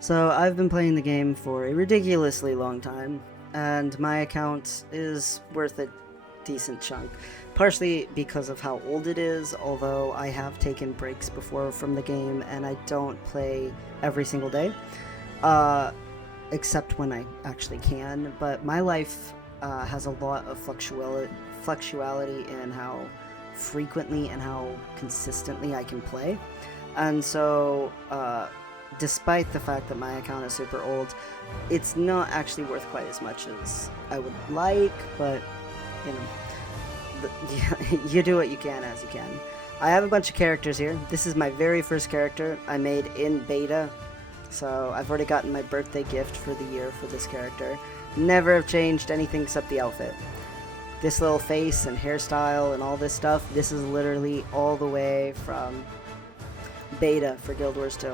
So I've been playing the game for a ridiculously long time, and my account is worth a decent chunk. Partially because of how old it is, although I have taken breaks before from the game and I don't play every single day, uh, except when I actually can. But my life has a lot of fluctuality in how frequently and how consistently I can play. And so, despite the fact that my account is super old, it's not actually worth quite as much as I would like, but, you know, you do what you can as you can. I have a bunch of characters here. This is my very first character I made in beta, so I've already gotten my birthday gift for the year for this character. Never have changed anything except the outfit. This little face and hairstyle and all this stuff, this is literally all the way from beta for Guild Wars 2.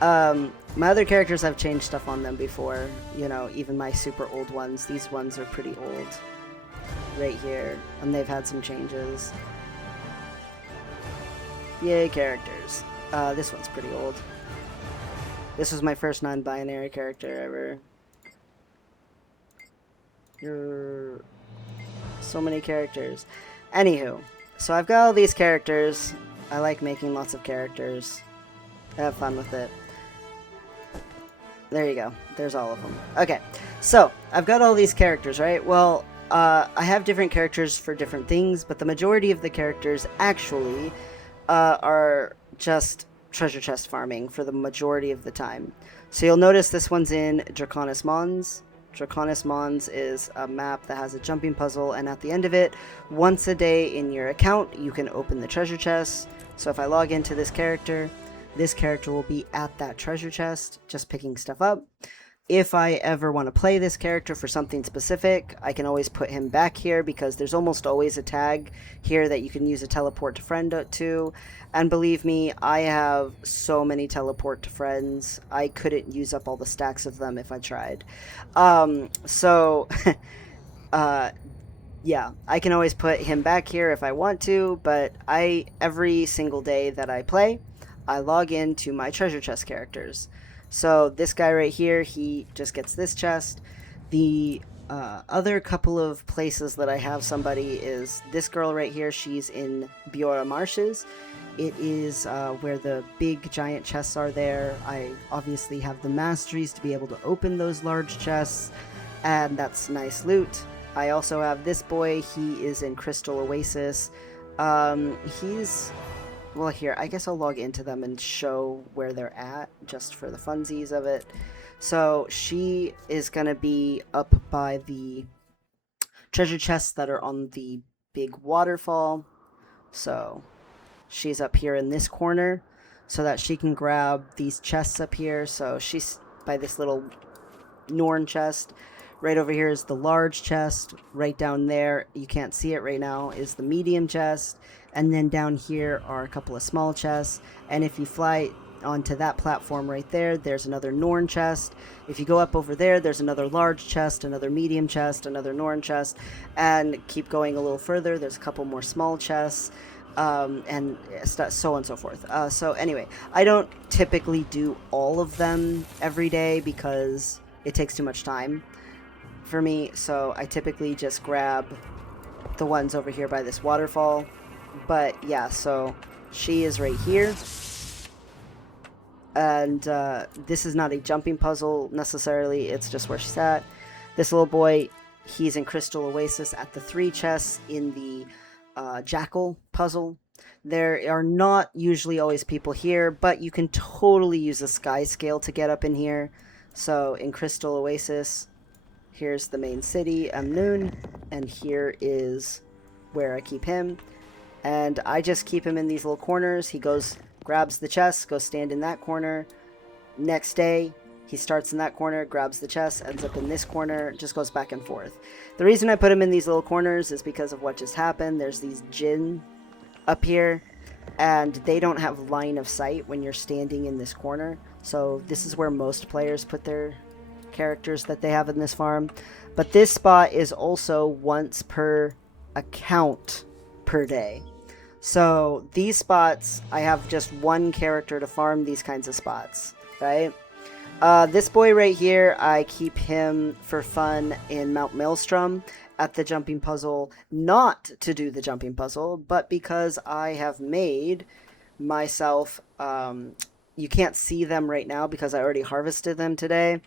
My other characters, I've changed stuff on them before. You know, even my super old ones. These ones are pretty old. Right here. And they've had some changes. Yay, characters. This one's pretty old. This was my first non-binary character ever. So many characters. Anywho, so I've got all these characters. I like making lots of characters. I have fun with it. There you go. There's all of them. Okay, so I've got all these characters, right? Well, I have different characters for different things, but the majority of the characters actually are just treasure chest farming for the majority of the time. So you'll notice this one's in Draconis Mons. Draconis Mons is a map that has a jumping puzzle, and at the end of it, once a day in your account, you can open the treasure chest. So if I log into this character will be at that treasure chest, just picking stuff up. If I ever want to play this character for something specific, I can always put him back here because there's almost always a tag here that you can use a teleport to friend to. And believe me, I have so many teleport to friends. I couldn't use up all the stacks of them if I tried. So, yeah, I can always put him back here if I want to, but every single day that I play, I log into my treasure chest characters. So this guy right here, he just gets this chest. The other couple of places that I have somebody is this girl right here. She's in Biora Marshes. It is where the big giant chests are there. I obviously have the masteries to be able to open those large chests, and that's nice loot. I also have this boy. He is in Crystal Oasis. He's well, here, I guess I'll log into them and show where they're at, just for the funsies of it. So, she is going to be up by the treasure chests that are on the big waterfall. So, she's up here in this corner, so that she can grab these chests up here. So, she's by this little Norn chest. Right over here is the large chest. Right down there, you can't see it right now, is the medium chest. And then down here are a couple of small chests. And if you fly onto that platform right there, there's another Norn chest. If you go up over there, there's another large chest, another medium chest, another Norn chest. And keep going a little further, there's a couple more small chests. And so on and so forth. So anyway, I don't typically do all of them every day because it takes too much time for me, so I typically just grab the ones over here by this waterfall. But yeah, so she is right here, and this is not a jumping puzzle necessarily, it's just where she's at. This little boy, he's in Crystal Oasis at the 3 chests in the Jackal puzzle. There are not usually always people here, but you can totally use a sky scale to get up in here. So in Crystal Oasis, here's the main city, Amnoon, and here is where I keep him. And I just keep him in these little corners. He goes, grabs the chest, goes stand in that corner. Next day, he starts in that corner, grabs the chest, ends up in this corner, just goes back and forth. The reason I put him in these little corners is because of what just happened. There's these Jinn up here, and they don't have line of sight when you're standing in this corner. So this is where most players put their characters that they have in this farm. But this spot is also once per account per day. So these spots, I have just one character to farm these kinds of spots, right? This boy right here, I keep him for fun in Mount Maelstrom at the jumping puzzle, not to do the jumping puzzle, but because I have made myself, you can't see them right now because I already harvested them today,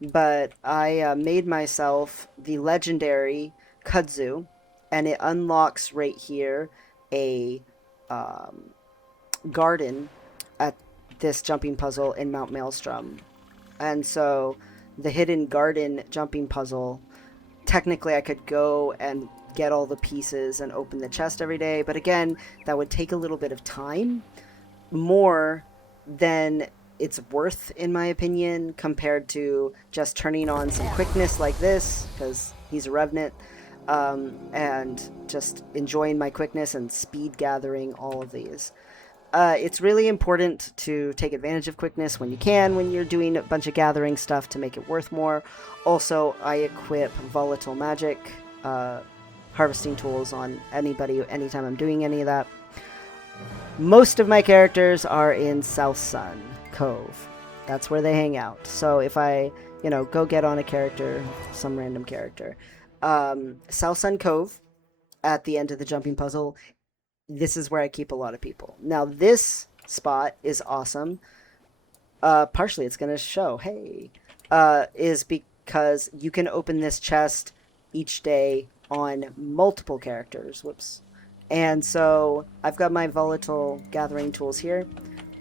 but I made myself the legendary kudzu, and it unlocks right here a um, garden at this jumping puzzle in Mount Maelstrom. And so the hidden garden jumping puzzle, technically I could go and get all the pieces and open the chest every day, but again, that would take a little bit of time, more than it's worth in my opinion, compared to just turning on some quickness like this, because he's a revenant, and just enjoying my quickness and speed gathering all of these. It's really important to take advantage of quickness when you can, when you're doing a bunch of gathering stuff to make it worth more. Also, I equip volatile magic harvesting tools on anybody anytime I'm doing any of that. Most of my characters are in South Sun Cove. That's where they hang out. So if I, go get on a character, some random character, South Sun Cove at the end of the jumping puzzle, this is where I keep a lot of people. Now, this spot is awesome. Partially, it's going to show, hey, is because you can open this chest each day on multiple characters. Whoops. And so I've got my volatile gathering tools here,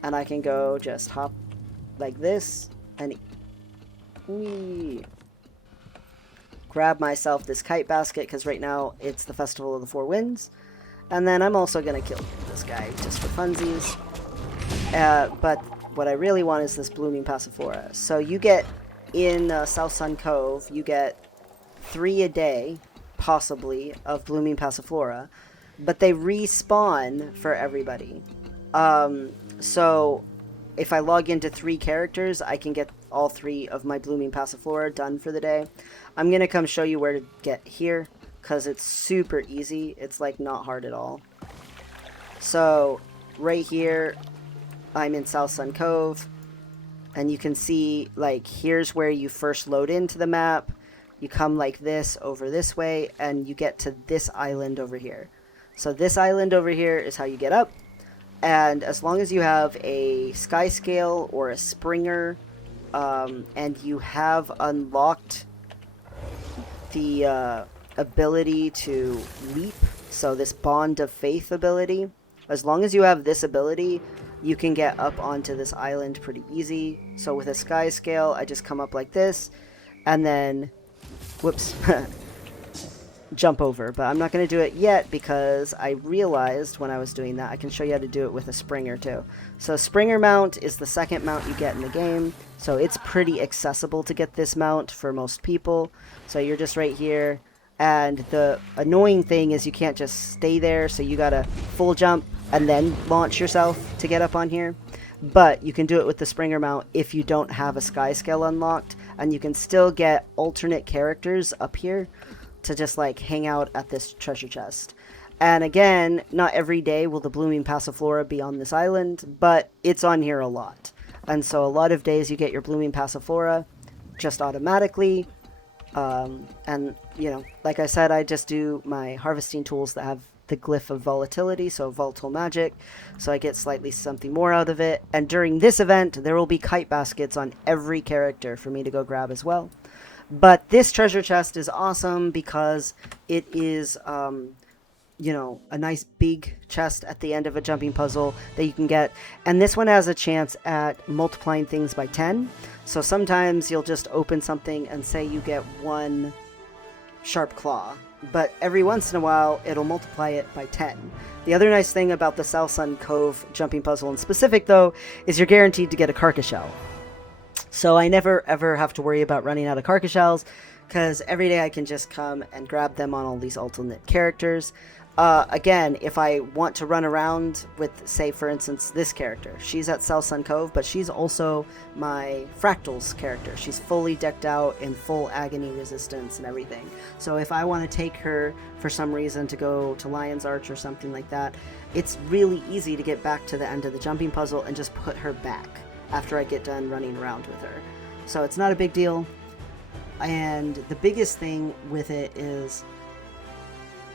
and I can go just hop like this and grab myself this kite basket, because right now it's the Festival of the Four Winds. And then I'm also going to kill this guy just for funsies. But what I really want is this Blooming Passiflora. So you get, in South Sun Cove, you get 3 a day, possibly, of Blooming Passiflora. But they respawn for everybody. So if I log into 3 characters, I can get all 3 of my Blooming Passiflora done for the day. I'm going to come show you where to get here, because it's super easy. It's like not hard at all. So right here, I'm in South Sun Cove, and you can see, like, here's where you first load into the map. You come like this over this way, and you get to this island over here. So this island over here is how you get up, and as long as you have a sky scale or a springer, and you have unlocked the ability to leap, so this Bond of Faith ability, as long as you have this ability, you can get up onto this island pretty easy. So with a sky scale, I just come up like this, and then, whoops, jump over. But I'm not going to do it yet because I realized when I was doing that, I can show you how to do it with a Springer too. So Springer mount is the second mount you get in the game, so it's pretty accessible to get this mount for most people. So you're just right here, and the annoying thing is you can't just stay there, so you gotta full jump and then launch yourself to get up on here. But you can do it with the Springer mount if you don't have a sky scale unlocked, and you can still get alternate characters up here to just like hang out at this treasure chest. And again, not every day will the Blooming Passiflora be on this island, but it's on here a lot. And so a lot of days you get your Blooming Passiflora just automatically. And, like I said, I just do my harvesting tools that have the glyph of volatility, so volatile magic, so I get slightly something more out of it. And during this event, there will be kite baskets on every character for me to go grab as well. But this treasure chest is awesome because it is, a nice big chest at the end of a jumping puzzle that you can get. And this one has a chance at multiplying things by 10. So sometimes you'll just open something and say you get 1 sharp claw, but every once in a while it'll multiply it by 10. The other nice thing about the South Sun Cove jumping puzzle in specific, though, is you're guaranteed to get a carcass shell. So I never ever have to worry about running out of carcass shells, because every day I can just come and grab them on all these alternate characters. Again, if I want to run around with, say, for instance, this character. She's at South Sun Cove, but she's also my Fractals character. She's fully decked out in full agony resistance and everything. So if I want to take her for some reason to go to Lion's Arch or something like that, it's really easy to get back to the end of the jumping puzzle and just put her back after I get done running around with her. So it's not a big deal. And the biggest thing with it is,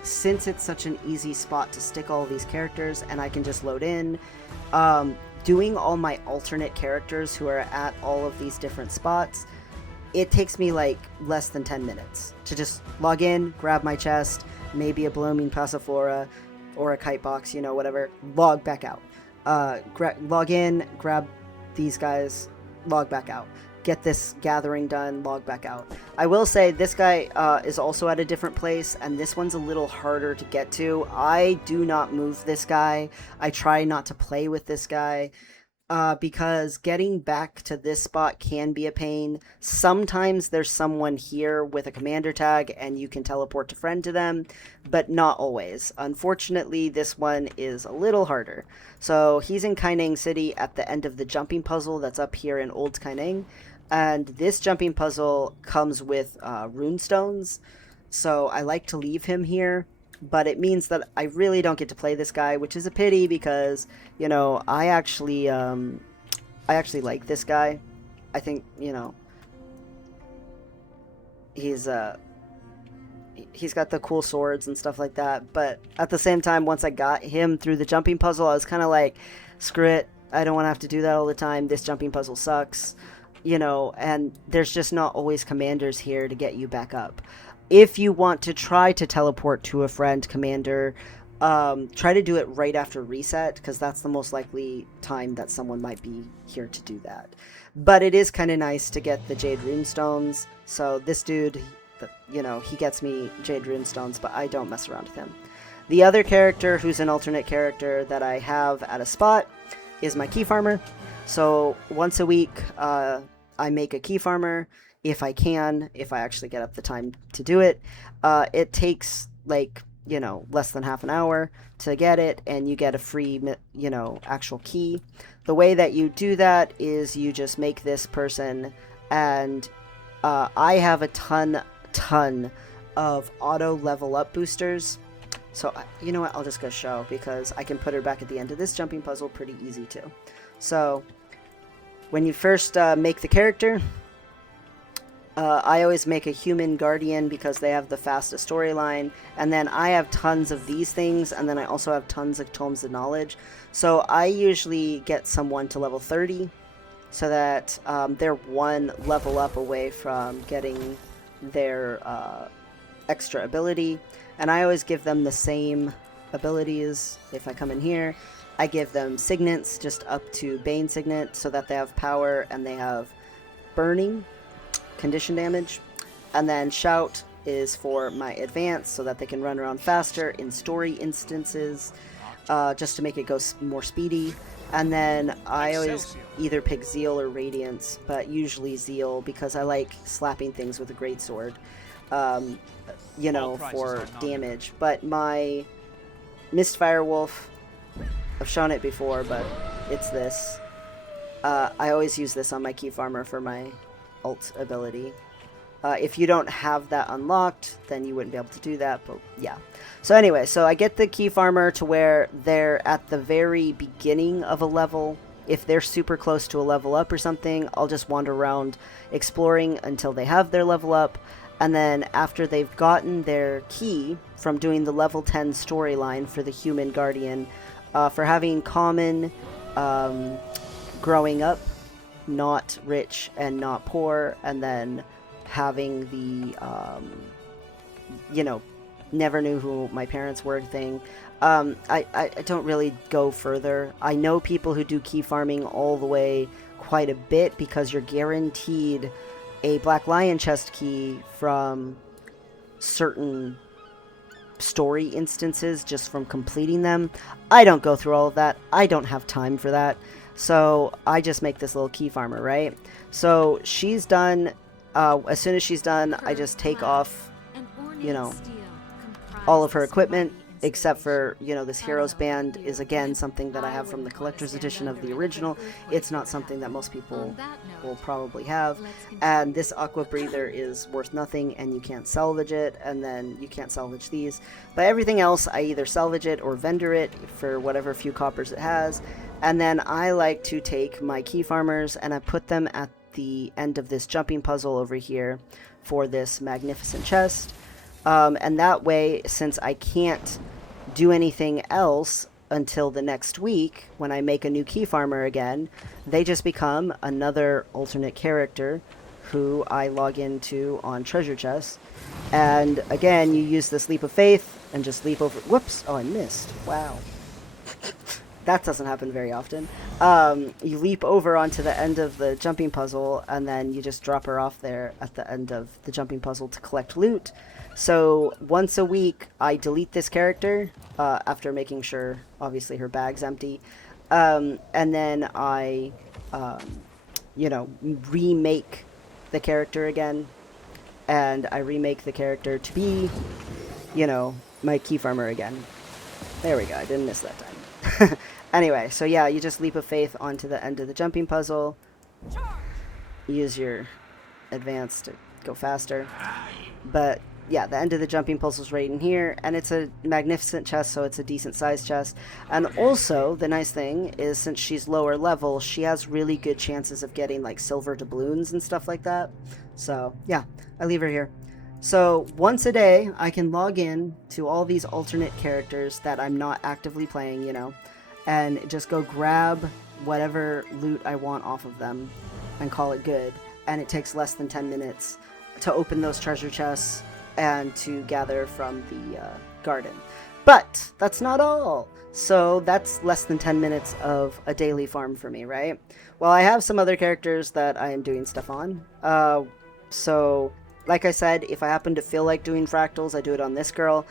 since it's such an easy spot to stick all these characters and I can just load in, doing all my alternate characters who are at all of these different spots, it takes me like less than 10 minutes to just log in, grab my chest, maybe a Blooming Passiflora or a Kite Box, you know, whatever, log back out. Log in, grab these guys, log back out. Get this gathering done, log back out. I will say this guy is also at a different place, and this one's a little harder to get to. I do not move this guy. I try not to play with this guy because getting back to this spot can be a pain. Sometimes there's someone here with a commander tag and you can teleport to friend to them, but not always. Unfortunately, this one is a little harder. So he's in Kaineng City at the end of the jumping puzzle that's up here in Old Kaineng. And this jumping puzzle comes with runestones, so I like to leave him here, but it means that I really don't get to play this guy, which is a pity because, you know, I actually like this guy. I think, you know, he's got the cool swords and stuff like that, but at the same time, once I got him through the jumping puzzle, I was kind of like, screw it, I don't want to have to do that all the time, this jumping puzzle sucks. You know, and there's just not always commanders here to get you back up. If you want to try to teleport to a friend commander, try to do it right after reset, because that's the most likely time that someone might be here to do that. But it is kind of nice to get the Jade Runestones. So this dude, you know, he gets me Jade Runestones, but I don't mess around with him. The other character who's an alternate character that I have at a spot is my Key Farmer. So once a week, I make a Key Farmer if I can, if I actually get up the time to do it. It takes like, you know, less than half an hour to get it, and you get a free, you know, actual key. The way that you do that is you just make this person, and I have a ton of auto level up boosters. So, you know what, I'll just go show, because I can put her back at the end of this jumping puzzle pretty easy too. So, when you first make the character, I always make a human guardian because they have the fastest storyline, and then I have tons of these things, and then I also have tons of tomes of knowledge. So I usually get someone to level 30, so that they're one level up away from getting their extra ability, and I always give them the same abilities. If I come in here, I give them Signets just up to Bane Signet so that they have power and they have burning, condition damage. And then Shout is for my advance so that they can run around faster in story instances, just to make it go more speedy. And then I always either pick Zeal or Radiance, but usually Zeal because I like slapping things with a greatsword, you know, for damage. But my Mistfire Wolf, I've shown it before, but it's this. I always use this on my Key Farmer for my ult ability. If you don't have that unlocked, then you wouldn't be able to do that, but yeah. So anyway, so I get the Key Farmer to where they're at the very beginning of a level. If they're super close to a level up or something, I'll just wander around exploring until they have their level up. And then after they've gotten their key from doing the level 10 storyline for the Human Guardian, for having common, growing up, not rich and not poor, and then having the, you know, never knew who my parents were thing. I don't really go further. I know people who do key farming all the way quite a bit because you're guaranteed a Black Lion chest key from certain story instances just from completing them. I don't go through all of that. I don't have time for that. So I just make this little Key Farmer, right? So she's done. As soon as she's done, I just take off, you know, all of her equipment, except for, you know, this Heroes Band is again something that I have from the collector's edition of the original. It's not something that most people will probably have. And this Aqua Breather is worth nothing and you can't salvage it, and then you can't salvage these. But everything else, I either salvage it or vendor it for whatever few coppers it has. And then I like to take my Key Farmers and I put them at the end of this jumping puzzle over here for this magnificent chest. And that way, since I can't do anything else until the next week when I make a new key farmer again, they just become another alternate character who I log into on treasure chests. And again, you use this leap of faith and just leap over. Whoops! Oh, I missed. Wow. That doesn't happen very often. You leap over onto the end of the jumping puzzle, and then you just drop her off there at the end of the jumping puzzle to collect loot. So once a week, I delete this character after making sure, obviously, her bag's empty. And then I, remake the character again. And I remake the character to be, my key farmer again. There we go. I didn't miss that time. Anyway, so yeah, you just leap of faith onto the end of the jumping puzzle. Use your advance to go faster. But yeah, the end of the jumping puzzle's right in here, and it's a magnificent chest, so it's a decent sized chest. And also, the nice thing is, since she's lower level, she has really good chances of getting like silver doubloons and stuff like that. So yeah, I leave her here. So once a day, I can log in to all these alternate characters that I'm not actively playing, and just go grab whatever loot I want off of them and call it good. And it takes less than 10 minutes to open those treasure chests and to gather from the garden. But that's not all. So that's less than 10 minutes of a daily farm for me, right? Well, I have some other characters that I am doing stuff on. So like I said, if I happen to feel like doing fractals, I do it on this girl.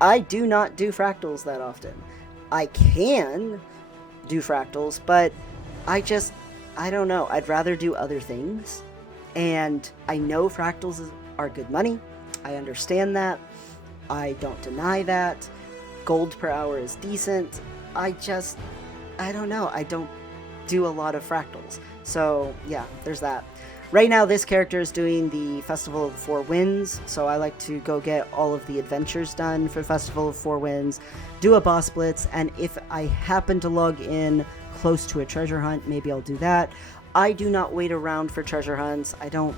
I do not do fractals that often. I can do fractals, but I don't know. I'd rather do other things. And I know fractals are good money. I understand that. I don't deny that. Gold per hour is decent. I don't know. I don't do a lot of fractals. So yeah, there's that. Right now, this character is doing the Festival of the Four Winds, so I like to go get all of the adventures done for Festival of Four Winds, do a boss blitz, and if I happen to log in close to a treasure hunt, maybe I'll do that. I do not wait around for treasure hunts. I don't,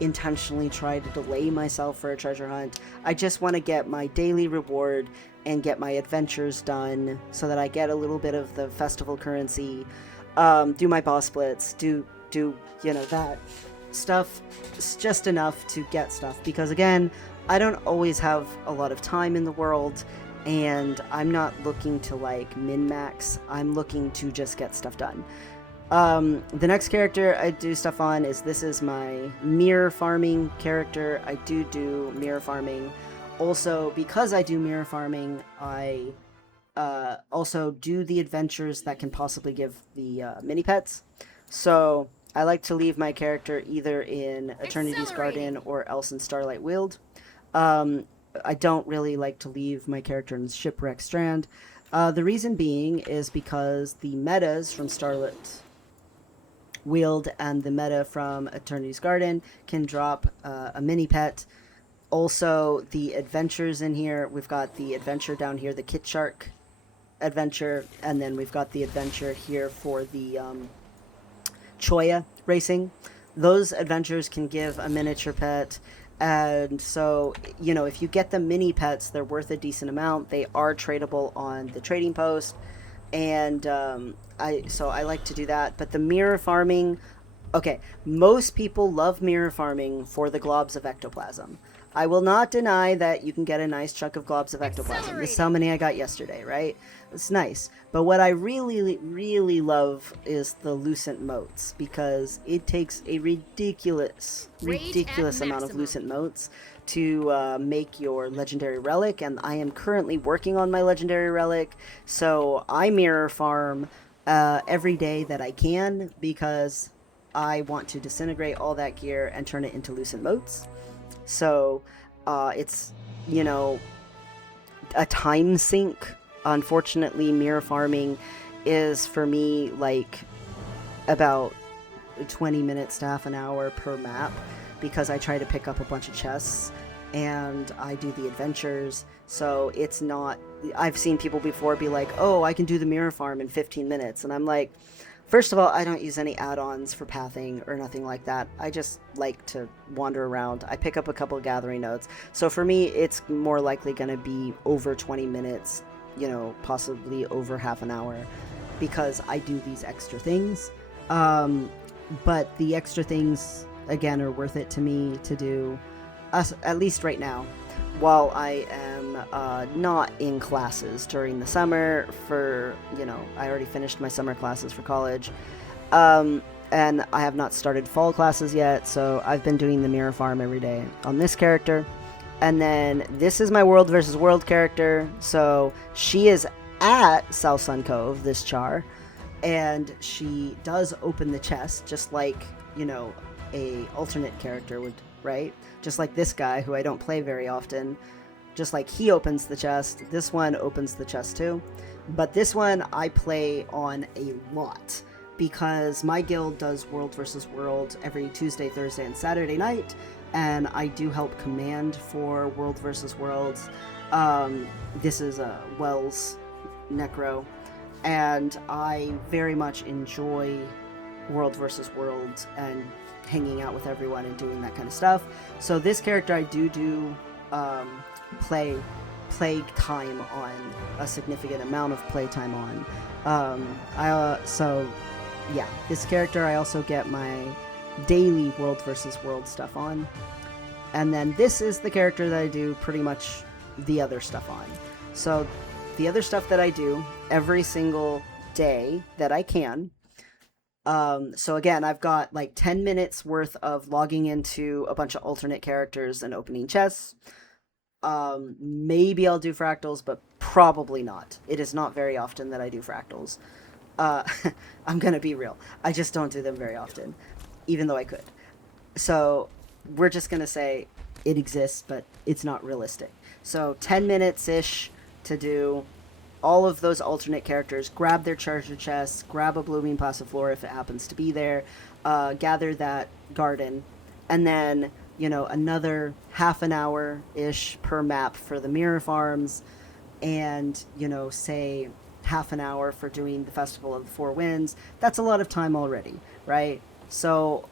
intentionally try to delay myself for a treasure hunt. I just want to get my daily reward and get my adventures done so that I get a little bit of the festival currency, do my boss blitz, do that stuff. It's just enough to get stuff, because again, I don't always have a lot of time in the world, and I'm not looking to min-max. I'm looking to just get stuff done. The next character I do stuff on this is my mirror farming character. I do mirror farming. Also, because I do mirror farming, I also do the adventures that can possibly give the mini pets. So I like to leave my character either in Eternity's Garden or else in Starlight Weald. I don't really like to leave my character in Shipwreck Strand. The reason being is because the metas from Starlight Weald and the meta from Eternity's Garden can drop a mini pet. Also, the adventures in here, we've got the adventure down here, the Kit Shark adventure, and then we've got the adventure here for the Choya racing. Those adventures can give a miniature pet, and so if you get the mini pets, they're worth a decent amount. They are tradable on the trading post, and I like to do that. But the mirror farming, okay, most people love mirror farming for the globs of ectoplasm. I will not deny that you can get a nice chunk of globs of ectoplasm. This is how many I got yesterday, right? It's nice. But what I really, really love is the Lucent Motes, because it takes a ridiculous amount of Lucent Motes to make your legendary relic, and I am currently working on my legendary relic, so I mirror farm every day that I can, because I want to disintegrate all that gear and turn it into Lucent Motes. So it's a time sink. Unfortunately, mirror farming is for me about 20 minutes to half an hour per map, because I try to pick up a bunch of chests and I do the adventures. So it's not, I've seen people before be like, oh, I can do the mirror farm in 15 minutes, and I'm like, First of all, I don't use any add-ons for pathing or nothing like that. I just like to wander around. I pick up a couple of gathering nodes. So for me, it's more likely going to be over 20 minutes, possibly over half an hour, because I do these extra things. Um, but the extra things, again, are worth it to me to do, at least right now, while I am not in classes during the summer for, I already finished my summer classes for college. Um, and I have not started fall classes yet, so I've been doing the mirror farm every day on this character. And then this is my World versus World character, so she is at South Sun Cove, this char, and she does open the chest just like, a alternate character would, right? Just like this guy who I don't play very often. Just like he opens the chest, this one opens the chest too. But this one I play on a lot because my guild does World versus World every Tuesday, Thursday, and Saturday night, and I do help command for World versus Worlds. This is a Wells Necro, and I very much enjoy World versus World and hanging out with everyone and doing that kind of stuff. So this character I do play time on, a significant amount of play time on. So yeah, this character I also get my daily World versus World stuff on, and then this is the character that I do pretty much the other stuff on. So the other stuff that I do every single day that I can. So again, I've got like 10 minutes worth of logging into a bunch of alternate characters and opening chests. Maybe I'll do fractals, but probably not. It is not very often that I do fractals. Uh, I'm gonna be real. I just don't do them very often, even though I could. So we're just gonna say it exists, but it's not realistic. So 10 minutes-ish to do all of those alternate characters, grab their treasure chests, grab a blooming passiflora if it happens to be there, gather that garden, and then, another half an hour-ish per map for the mirror farms, and, say half an hour for doing the Festival of the Four Winds. That's a lot of time already, right? So,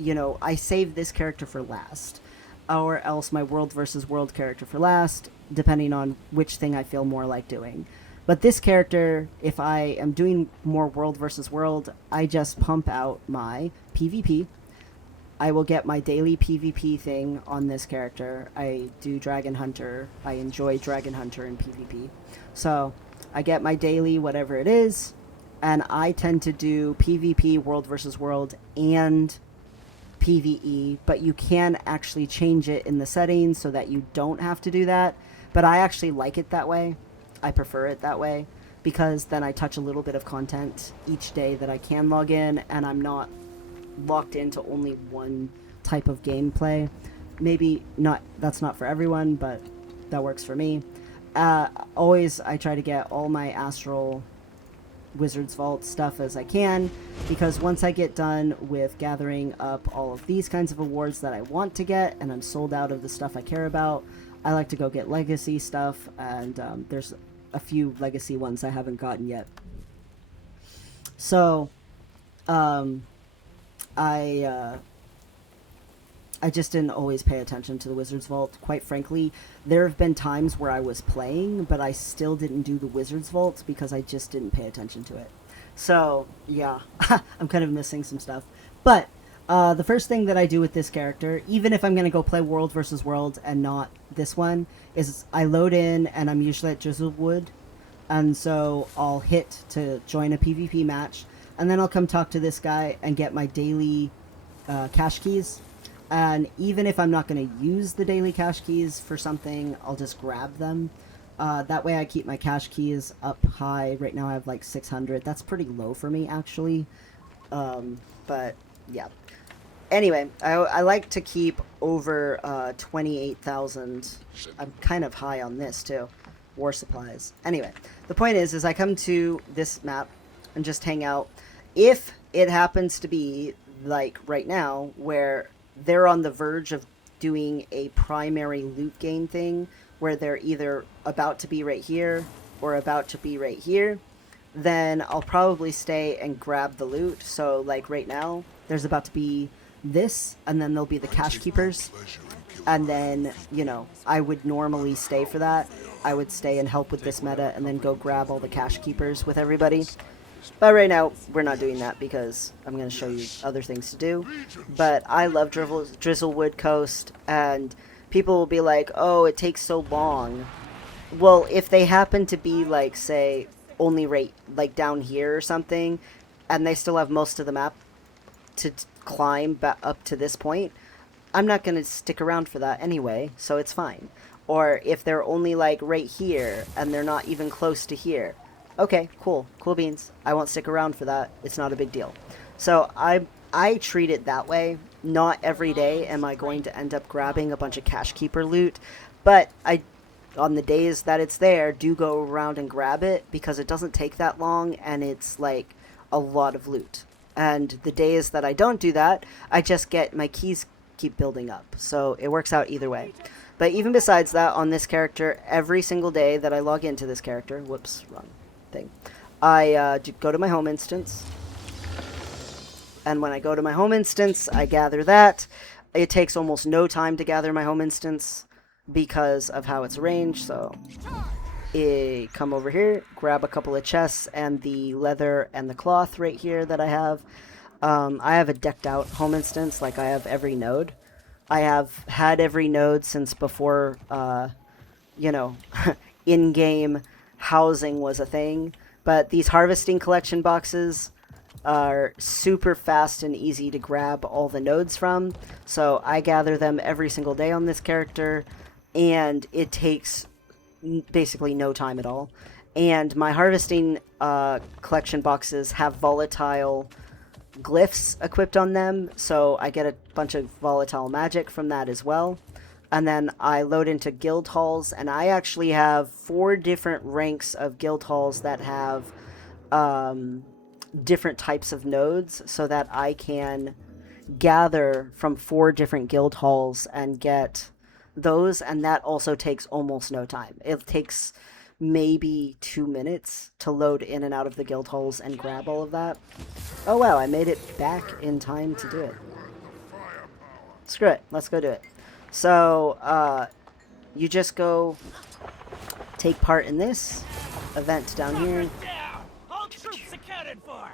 I save this character for last, or else my World versus World character for last, depending on which thing I feel more like doing. But this character, if I am doing more World versus World, I just pump out my PvP. I will get my daily PvP thing on this character. I do Dragon Hunter. I enjoy Dragon Hunter in PvP. So I get my daily whatever it is, and I tend to do PvP, World versus World, and PvE, but you can actually change it in the settings so that you don't have to do that. But I actually like it that way. I prefer it that way because then I touch a little bit of content each day that I can log in, and I'm not locked into only one type of gameplay. Maybe not, that's not for everyone, but that works for me. Always I try to get all my Astral Wizard's Vault stuff as I can, because once I get done with gathering up all of these kinds of awards that I want to get, and I'm sold out of the stuff I care about, I like to go get legacy stuff, and there's a few legacy ones I haven't gotten yet. So, I just didn't always pay attention to the Wizard's Vault. Quite frankly, there have been times where I was playing, but I still didn't do the Wizard's Vault because I just didn't pay attention to it. So, yeah, I'm kind of missing some stuff. But the first thing that I do with this character, even if I'm going to go play World versus World and not this one, is I load in and I'm usually at Drizzlewood. And so I'll hit to join a PvP match, and then I'll come talk to this guy and get my daily cash keys. And even if I'm not going to use the daily cash keys for something, I'll just grab them. That way I keep my cash keys up high. Right now I have like 600. That's pretty low for me, actually. But, yeah. Anyway, I like to keep over 28,000. I'm kind of high on this, too. War supplies. Anyway, the point is I come to this map and just hang out. If it happens to be, like, right now, where they're on the verge of doing a primary loot game thing where they're either about to be right here or about to be right here, then I'll probably stay and grab the loot. So like right now, there's about to be this, and then there'll be the cache keepers. And then, you know, I would normally stay for that. I would stay and help with this meta and then go grab all the cache keepers with everybody. But right now, we're not doing that because I'm going to show you other things to do. But I love Drizzlewood Coast, and people will be like, oh, it takes so long. Well, if they happen to be, like, say, only right, like, down here or something, and they still have most of the map to climb up to this point, I'm not going to stick around for that anyway, so it's fine. Or if they're only, like, right here, and they're not even close to here, okay, cool. Cool beans. I won't stick around for that. It's not a big deal. So I treat it that way. Not every day am I going to end up grabbing a bunch of cache keeper loot, but I, on the days that it's there, do go around and grab it because it doesn't take that long and it's like a lot of loot. And the days that I don't do that, I just get my keys keep building up. So it works out either way. But even besides that, on this character, every single day that I log into this character, whoops, wrong thing, I go to my home instance, and when I go to my home instance, I gather that. It takes almost no time to gather my home instance because of how it's arranged, so come over here, grab a couple of chests and the leather and the cloth right here that I have. I have a decked out home instance, like I have every node. I have had every node since before, you know, in-game housing was a thing. But these harvesting collection boxes are super fast and easy to grab all the nodes from. So I gather them every single day on this character, and it takes basically no time at all. And my harvesting collection boxes have volatile glyphs equipped on them, so I get a bunch of volatile magic from that as well. And then I load into guild halls, and I actually have 4 different ranks of guild halls that have different types of nodes, so that I can gather from 4 different guild halls and get those, and that also takes almost no time. It takes maybe 2 minutes to load in and out of the guild halls and grab all of that. Oh wow, I made it back in time to do it. Screw it, let's go do it. So, you just go take part in this event down here. All troops accounted for.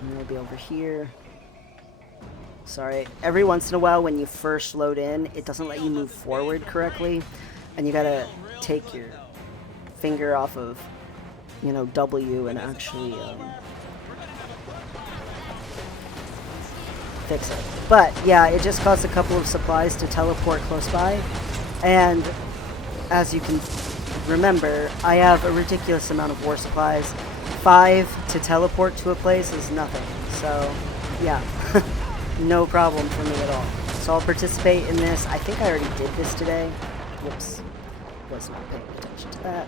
And it'll be over here. Sorry, every once in a while when you first load in, it doesn't let you move forward correctly, and you gotta take your finger off of, you know, W and actually fix it. But yeah, it just costs a couple of supplies to teleport close by, and as you can remember, I have a ridiculous amount of war supplies. 5 to teleport to a place is nothing, so yeah. No problem for me at all. So I'll participate in this. I think I already did this today. Whoops. Was not paying attention to that.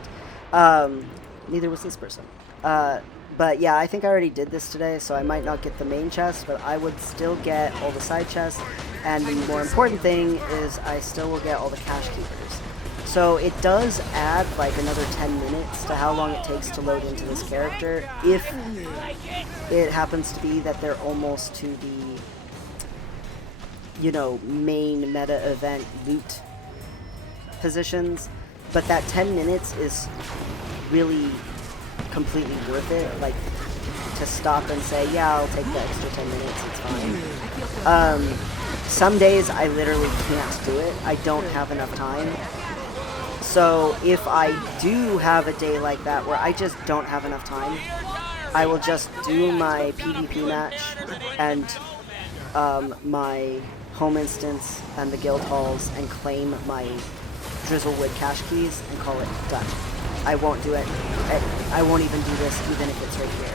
Neither was this person. But yeah, I think I already did this today, so I might not get the main chest, but I would still get all the side chests. And the more important thing is I still will get all the cache keepers. So it does add like another 10 minutes to how long it takes to load into this character if it happens to be that they're almost to the, you know, main meta event loot positions. But that 10 minutes is really completely worth it. Like, to stop and say, yeah, I'll take the extra 10 minutes, it's fine. Some days I literally can't do it. I don't have enough time. So if I do have a day like that where I just don't have enough time, I will just do my PvP match and my home instance and the guild halls and claim my Drizzlewood cache keys and call it done. I won't do it. I won't even do this even if it's right here.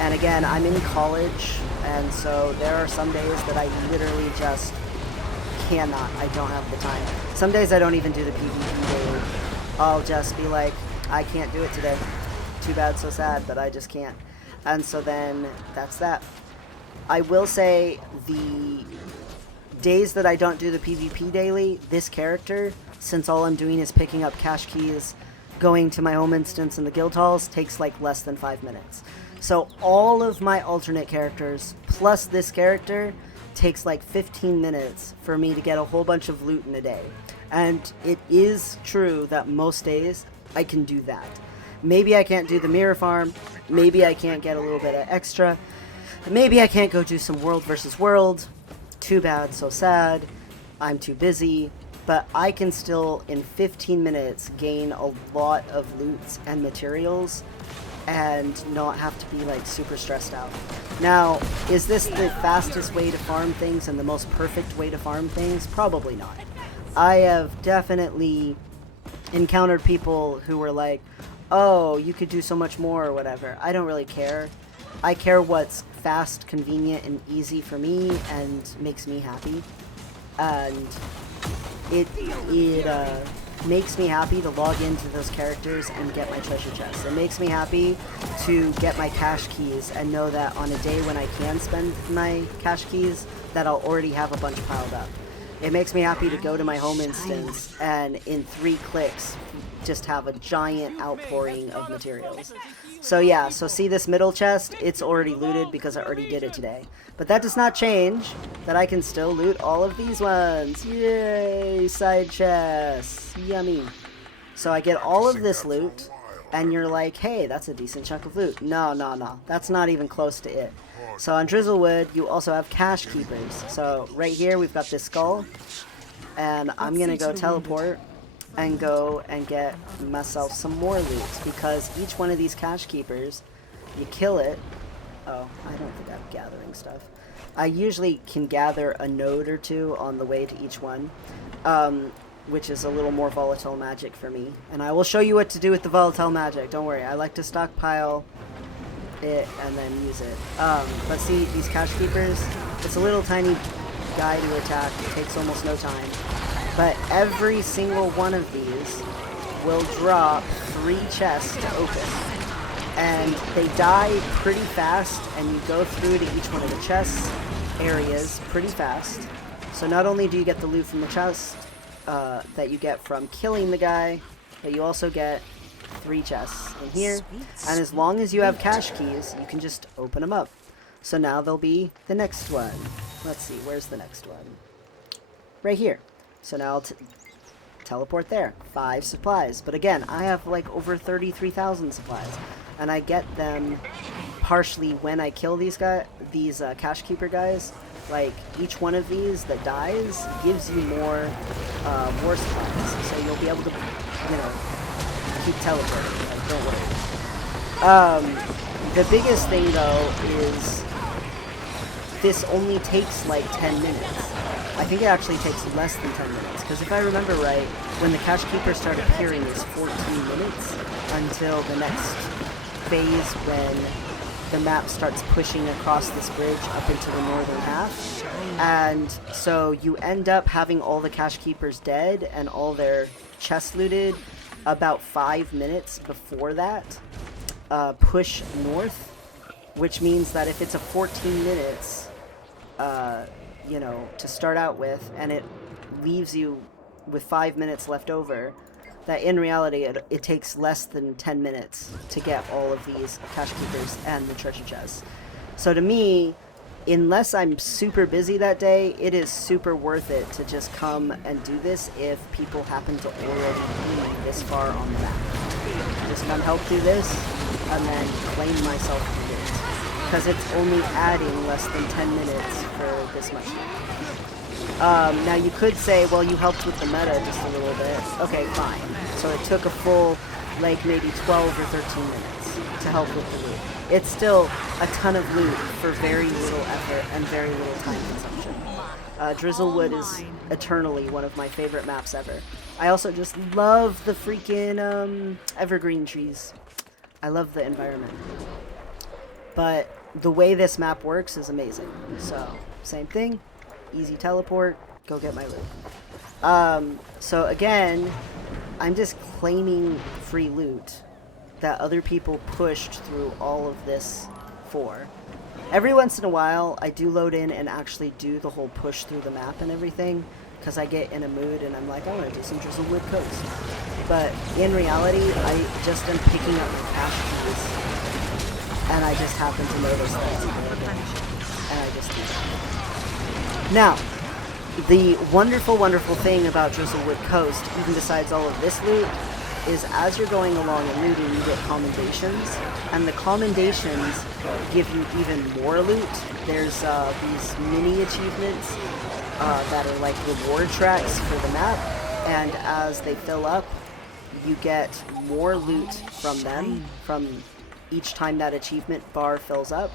And again, I'm in college, and so there are some days that I literally just cannot. I don't have the time. Some days I don't even do the PvP daily. I'll just be like, I can't do it today. Too bad, so sad, but I just can't. And so then that's that. I will say the days that I don't do the PvP daily, this character since all I'm doing is picking up cache keys, going to my home instance in the guild halls takes like less than 5 minutes. So all of my alternate characters plus this character takes like 15 minutes for me to get a whole bunch of loot in a day. And it is true that most days I can do that. Maybe I can't do the mirror farm, maybe I can't get a little bit of extra, maybe I can't go do some world versus world. Too bad, so sad. I'm too busy. But I can still, in 15 minutes, gain a lot of loots and materials and not have to be like super stressed out. Now, is this the fastest way to farm things and the most perfect way to farm things? Probably not. I have definitely encountered people who were like, oh, you could do so much more or whatever. I don't really care. I care what's fast, convenient, and easy for me and makes me happy. And it makes me happy to log into those characters and get my treasure chests. It makes me happy to get my cache keys and know that on a day when I can spend my cache keys, that I'll already have a bunch piled up. It makes me happy to go to my home instance and in 3 clicks just have a giant outpouring of materials. So yeah, so see this middle chest? It's already looted because I already did it today. But that does not change that I can still loot all of these ones. Yay! Side chests. Yummy. So I get all of this loot, and you're like, hey, that's a decent chunk of loot. No, no, no. That's not even close to it. So on Drizzlewood, you also have cache keepers. So right here, we've got this skull, and I'm going to go teleport and go and get myself some more loot, because each one of these cache keepers, you kill it. Oh, I don't think I'm gathering stuff. I usually can gather a node or 2 on the way to each one, which is a little more volatile magic for me. And I will show you what to do with the volatile magic, don't worry. I like to stockpile it and then use it. But see, these cache keepers, it's a little tiny guy to attack. It takes almost no time. But every single one of these will drop 3 chests to open. And they die pretty fast, and you go through to each one of the chest areas pretty fast. So not only do you get the loot from the chest that you get from killing the guy, but you also get 3 chests in here. And as long as you have cache keys, you can just open them up. So now there'll be the next one. Let's see, where's the next one? Right here. So now I'll teleport there. 5 supplies. But again, I have like over 33,000 supplies. And I get them partially when I kill these cache keeper guys. Like, each one of these that dies gives you more war supplies. So you'll be able to, you know, keep teleporting. Like, don't worry. The biggest thing, though, is this only takes like 10 minutes. I think it actually takes less than 10 minutes, because if I remember right, when the cache keepers start appearing is 14 minutes until the next phase when the map starts pushing across this bridge up into the northern half. And so you end up having all the cache keepers dead and all their chests looted about 5 minutes before that push north, which means that if it's a 14 minutes you know, to start out with, and it leaves you with 5 minutes left over, that in reality it takes less than 10 minutes to get all of these cache keepers and the treasure chests. So to me, unless I'm super busy that day, it is super worth it to just come and do this if people happen to already be this far on the map. Just come help do this, and then claim myself to it. Because it's only adding less than 10 minutes for this much time. Now you could say, well, you helped with the meta just a little bit. Okay, fine. So it took a full, like, maybe 12 or 13 minutes to help with the loot. It's still a ton of loot for very little effort and very little time consumption. Drizzlewood is eternally one of my favorite maps ever. I also just love the freaking evergreen trees. I love the environment. But the way this map works is amazing. So, same thing. Easy teleport. Go get my loot. So again, I'm just claiming free loot that other people pushed through all of this for. Every once in a while, I do load in and actually do the whole push through the map and everything, because I get in a mood and I'm like, I want to do some Drizzlewood Coast. But in reality, I just am picking up the cash keys, and I just happen to notice that it's available, and I just do that. Now, the wonderful, wonderful thing about Drizzlewood Coast, even besides all of this loot, is as you're going along and looting, you get commendations, and the commendations give you even more loot. There's these mini achievements that are like reward tracks for the map, and as they fill up, you get more loot from them, from each time that achievement bar fills up,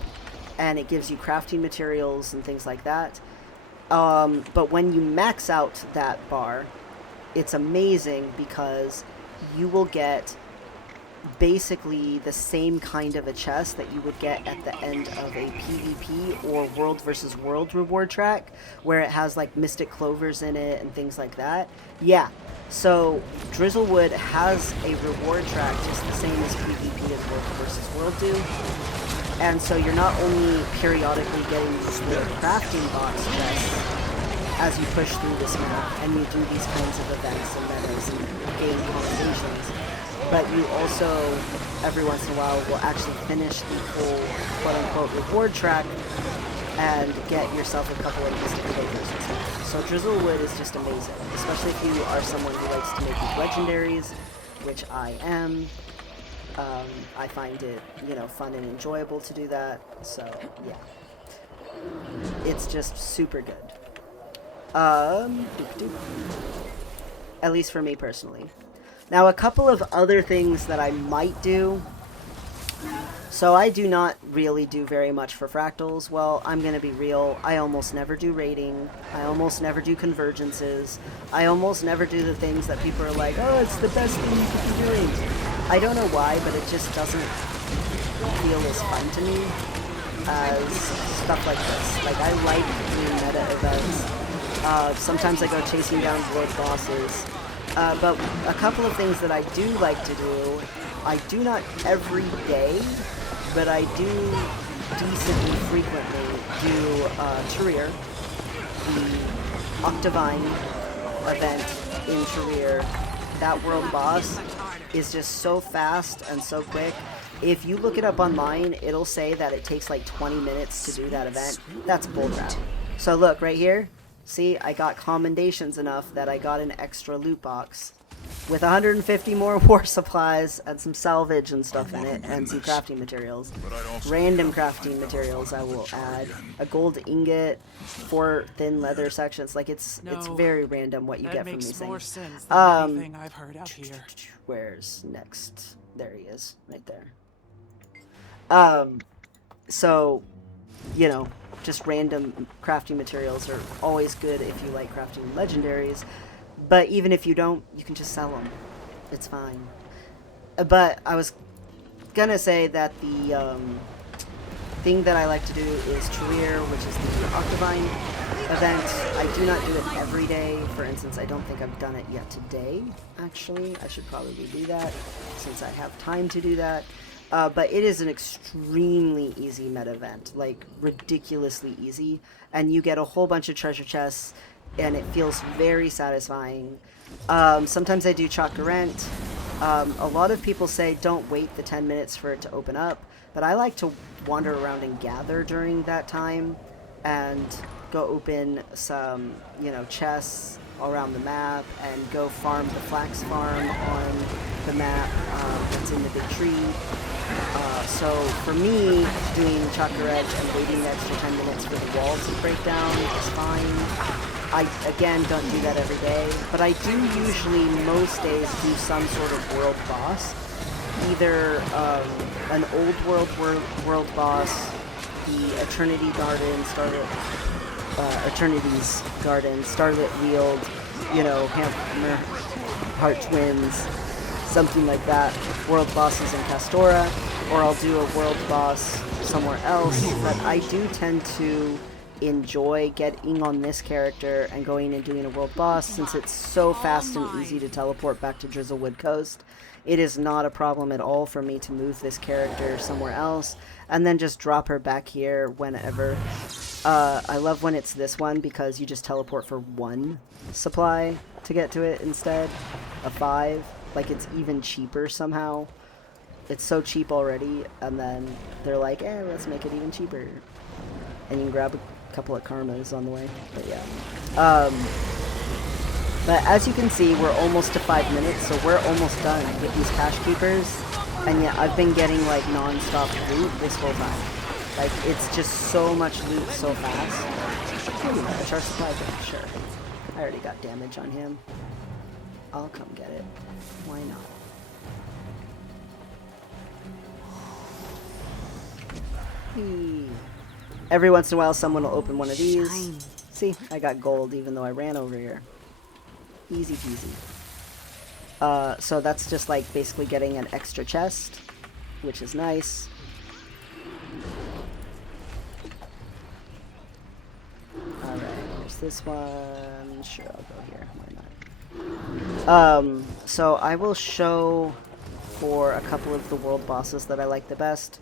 and it gives you crafting materials and things like that. But when you max out that bar, it's amazing because you will get basically the same kind of a chest that you would get at the end of a PvP or World versus World reward track, where it has like Mystic Clovers in it and things like that. Yeah, so Drizzlewood has a reward track just the same as PvP as World versus World do. And so you're not only periodically getting these little crafting box chests as you push through this map and you do these kinds of events and metas and gain commendations, but you also, every once in a while, will actually finish the full quote-unquote reward track and get yourself a couple of Mystic Clovers and stuff. So Drizzlewood is just amazing, especially if you are someone who likes to make these legendaries, which I am. I find it, you know, fun and enjoyable to do that, so yeah. It's just super good. At least for me personally. Now, a couple of other things that I might do. So I do not really do very much for fractals. Well, I'm gonna be real. I almost never do raiding. I almost never do convergences. I almost never do the things that people are like, oh, it's the best thing you could be doing. I don't know why, but it just doesn't feel as fun to me as stuff like this. Like, I like doing meta events. Sometimes I go chasing down world bosses. But a couple of things that I do like to do, I do not every day, but I do decently frequently do Trier, the Octavine event in Trier. That world boss is just so fast and so quick. If you look it up online, it'll say that it takes like 20 minutes to do that event. That's bullcrap. So look, right here, see, I got commendations enough that I got an extra loot box with 150 more war supplies and some salvage and stuff in it, and some crafting materials. Random crafting materials I will add. A gold ingot, 4 thin leather sections. Like, it's very random what you get from these things. Sense than anything I've heard out here. Where's next? There he is, right there. So, you know, just random crafting materials are always good if you like crafting legendaries. But even if you don't, you can just sell them. It's fine. But I was gonna say that the thing that I like to do is Trier, which is the Octavine event. I do not do it every day. For instance, I don't think I've done it yet today, actually. I should probably do that since I have time to do that. But it is an extremely easy meta event, like ridiculously easy. And you get a whole bunch of treasure chests, and it feels very satisfying. Sometimes I do Chakarent. A lot of people say don't wait the 10 minutes for it to open up, but I like to wander around and gather during that time and go open some, you know, chests around the map and go farm the flax farm on the map that's in the big tree. So for me, doing Chakarent and waiting the extra 10 minutes for the wall to break down is fine. I, again, don't do that every day, but I do usually, most days, do some sort of world boss. Either an old world boss, the Eternity Garden, Eternity's Garden, Starlit Weald, you know, Hammer, Heart Twins, something like that. World bosses in Castora, or I'll do a world boss somewhere else, but I do tend to enjoy getting on this character and going and doing a world boss since it's so fast and easy to teleport back to Drizzlewood Coast. It is not a problem at all for me to move this character somewhere else and then just drop her back here whenever. I love when it's this one because you just teleport for 1 supply to get to it instead of 5. Like, it's even cheaper somehow. It's so cheap already, and then they're like, let's make it even cheaper. And you can grab a couple of karmas on the way, but yeah. But as you can see, we're almost to 5 minutes, so we're almost done with these cash keepers. And yeah, I've been getting like non-stop loot this whole time. Like, it's just so much loot so fast. Pretty much our supply drop, sure. I already got damage on him. I'll come get it. Why not? Every once in a while someone will open one of these. See, I got gold even though I ran over here. Easy peasy. So that's just like basically getting an extra chest, which is nice. Alright, there's this one. Sure, I'll go here. Why not? So I will show for a couple of the world bosses that I like the best.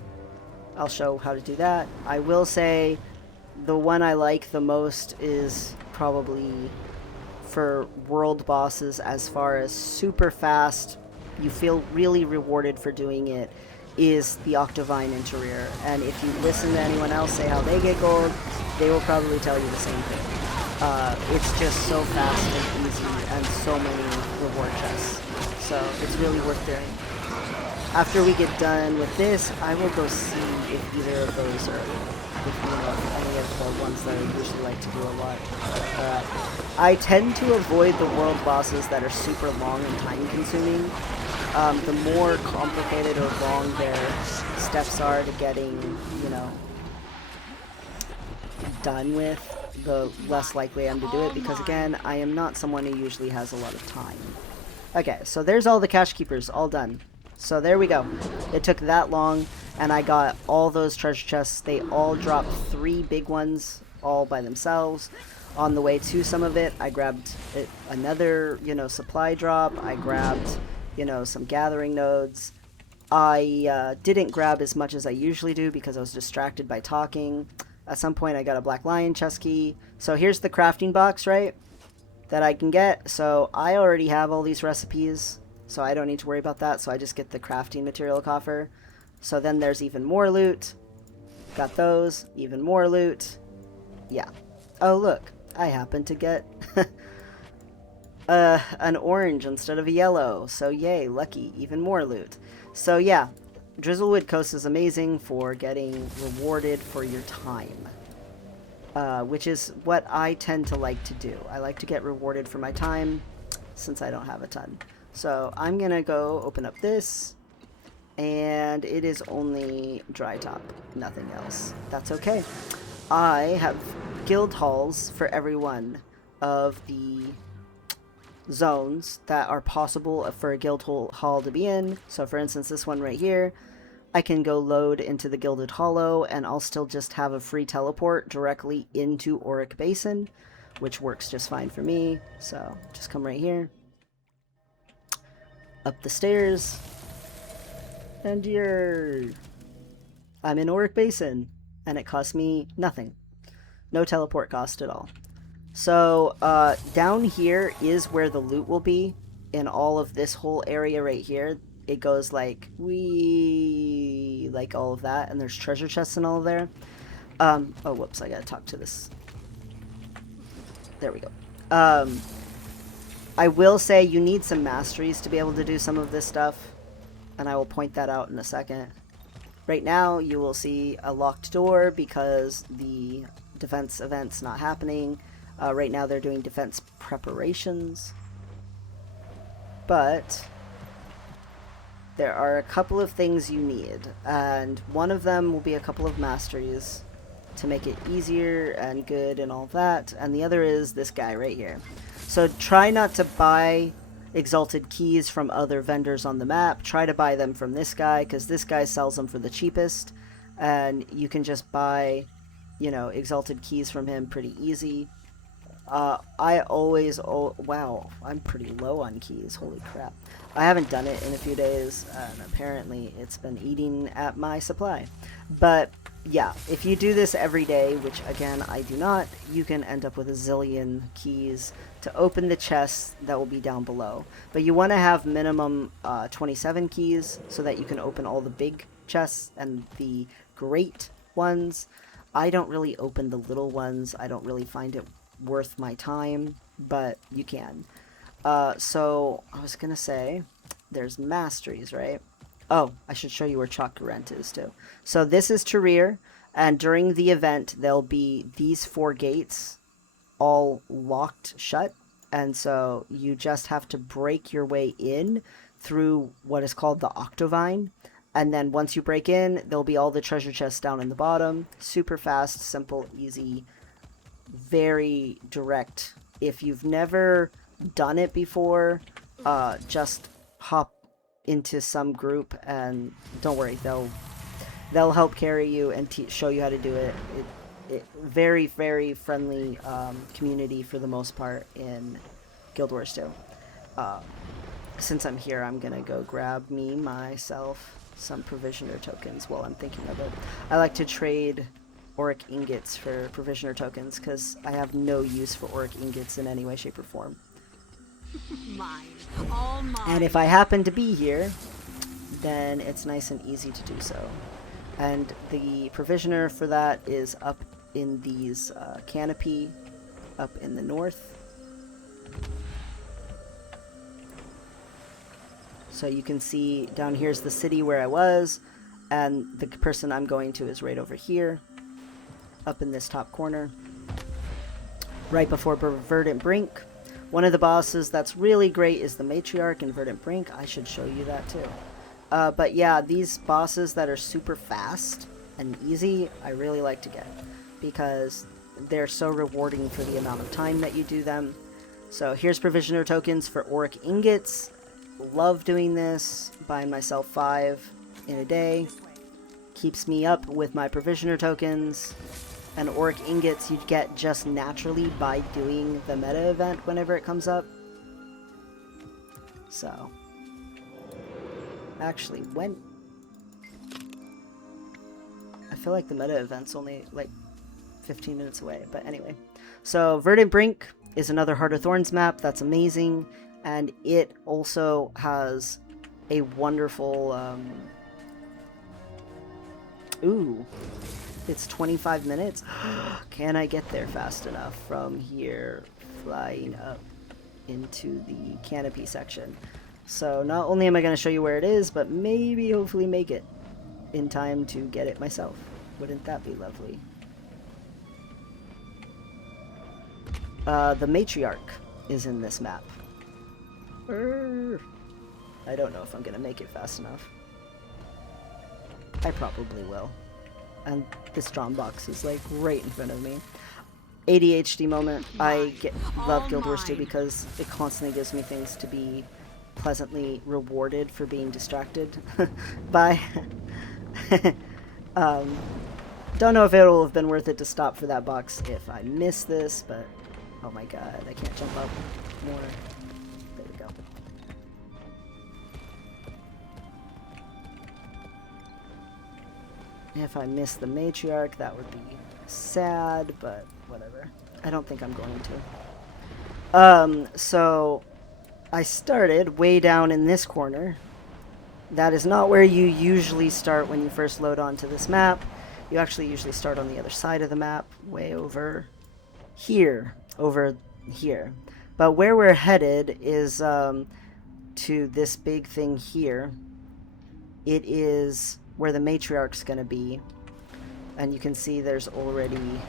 I'll show how to do that. I will say the one I like the most is probably for world bosses as far as super fast, you feel really rewarded for doing it, is the Octovine Interior. And if you listen to anyone else say how they get gold, they will probably tell you the same thing. It's just so fast and easy and so many reward chests. So it's really worth doing. After we get done with this, I will go see if either of those are, any of the ones that I usually like to do a lot. I tend to avoid the world bosses that are super long and time consuming. The more complicated or long their steps are to getting, done with, the less likely I am to do it, because again, I am not someone who usually has a lot of time. Okay, so there's all the cash keepers, all done. So there we go. It took that long, and I got all those treasure chests. They all dropped 3 big ones all by themselves. On the way to some of it, I grabbed another, supply drop. I grabbed, some gathering nodes. I didn't grab as much as I usually do because I was distracted by talking. At some point, I got a Black Lion chest key. So here's the crafting box, right, that I can get. So I already have all these recipes, so I don't need to worry about that. So I just get the crafting material coffer. So then there's even more loot. Got those. Even more loot. Yeah. Oh, look. I happen to get an orange instead of a yellow. So yay, lucky. Even more loot. So yeah, Drizzlewood Coast is amazing for getting rewarded for your time. Which is what I tend to like to do. I like to get rewarded for my time since I don't have a ton. So I'm gonna go open up this, and it is only dry top, nothing else. That's okay. I have guild halls for every one of the zones that are possible for a guild hall to be in. So for instance, this one right here, I can go load into the Gilded Hollow, and I'll still just have a free teleport directly into Auric Basin, which works just fine for me. So just come right here, up the stairs, and I'm in Auric Basin, and it costs me nothing. No teleport cost at all. So down here is where the loot will be in all of this whole area right here. It goes like like all of that, and there's treasure chests and all there. Oh, whoops, I gotta talk to this. There we go. I will say you need some masteries to be able to do some of this stuff, and I will point that out in a second. Right now, you will see a locked door because the defense event's not happening. Right now, they're doing defense preparations. But there are a couple of things you need, and one of them will be a couple of masteries to make it easier and good and all that, and the other is this guy right here. So try not to buy exalted keys from other vendors on the map. Try to buy them from this guy, because this guy sells them for the cheapest, and you can just buy, exalted keys from him pretty easy. I always, wow, I'm pretty low on keys, holy crap. I haven't done it in a few days, and apparently it's been eating at my supply. But yeah, if you do this every day, which again I do not, you can end up with a zillion keys to open the chests that will be down below. But you want to have minimum 27 keys so that you can open all the big chests and the great ones. I don't really open the little ones. I don't really find it worth my time, but you can. So I was gonna say, there's masteries, right? Oh, I should show you where Chakurent is too. So this is Tarir, and during the event, there'll be these 4 gates all locked shut, and so you just have to break your way in through what is called the Octovine, and then once you break in, there'll be all the treasure chests down in the bottom. Super fast, simple, easy, very direct. If you've never done it before, just hop into some group and don't worry, they'll help carry you and show you how to do it. Very, very friendly community for the most part in Guild Wars 2. Since I'm here, I'm gonna go grab myself some provisioner tokens while I'm thinking of it. I like to trade auric ingots for provisioner tokens because I have no use for auric ingots in any way, shape, or form. Mine. All mine. And if I happen to be here, then it's nice and easy to do so. And the provisioner for that is up in these canopy up in the north. So you can see down here's the city where I was, and the person I'm going to is right over here, up in this top corner, right before Verdant Brink. One of the bosses that's really great is the Matriarch in Verdant Brink. I should show you that too. But yeah, these bosses that are super fast and easy, I really like to get because they're so rewarding for the amount of time that you do them. So here's provisioner tokens for auric ingots. Love doing this, buying myself 5 in a day. Keeps me up with my provisioner tokens. And auric ingots you get just naturally by doing the meta event whenever it comes up. So, actually, when... I feel like the meta event's only like 15 minutes away, but anyway. So, Verdant Brink is another Heart of Thorns map that's amazing, and it also has a wonderful... Ooh. It's 25 minutes. Can I get there fast enough from here, flying up into the canopy section? So not only am I going to show you where it is, but maybe hopefully make it in time to get it myself. Wouldn't that be lovely? The Matriarch is in this map. I don't know if I'm going to make it fast enough. I probably will. And this Strong box is like right in front of me. ADHD moment. I love Guild Wars 2 because it constantly gives me things to be pleasantly rewarded for being distracted by. Don't know if it'll have been worth it to stop for that box if I miss this, but oh my god, I can't jump up more. There we go. If I miss the Matriarch, that would be sad, but whatever. I don't think I'm going to. So I started way down in this corner. That is not where you usually start when you first load onto this map. You actually usually start on the other side of the map, way over here, But where we're headed is to this big thing here. It is where the Matriarch's going to be. And you can see there's already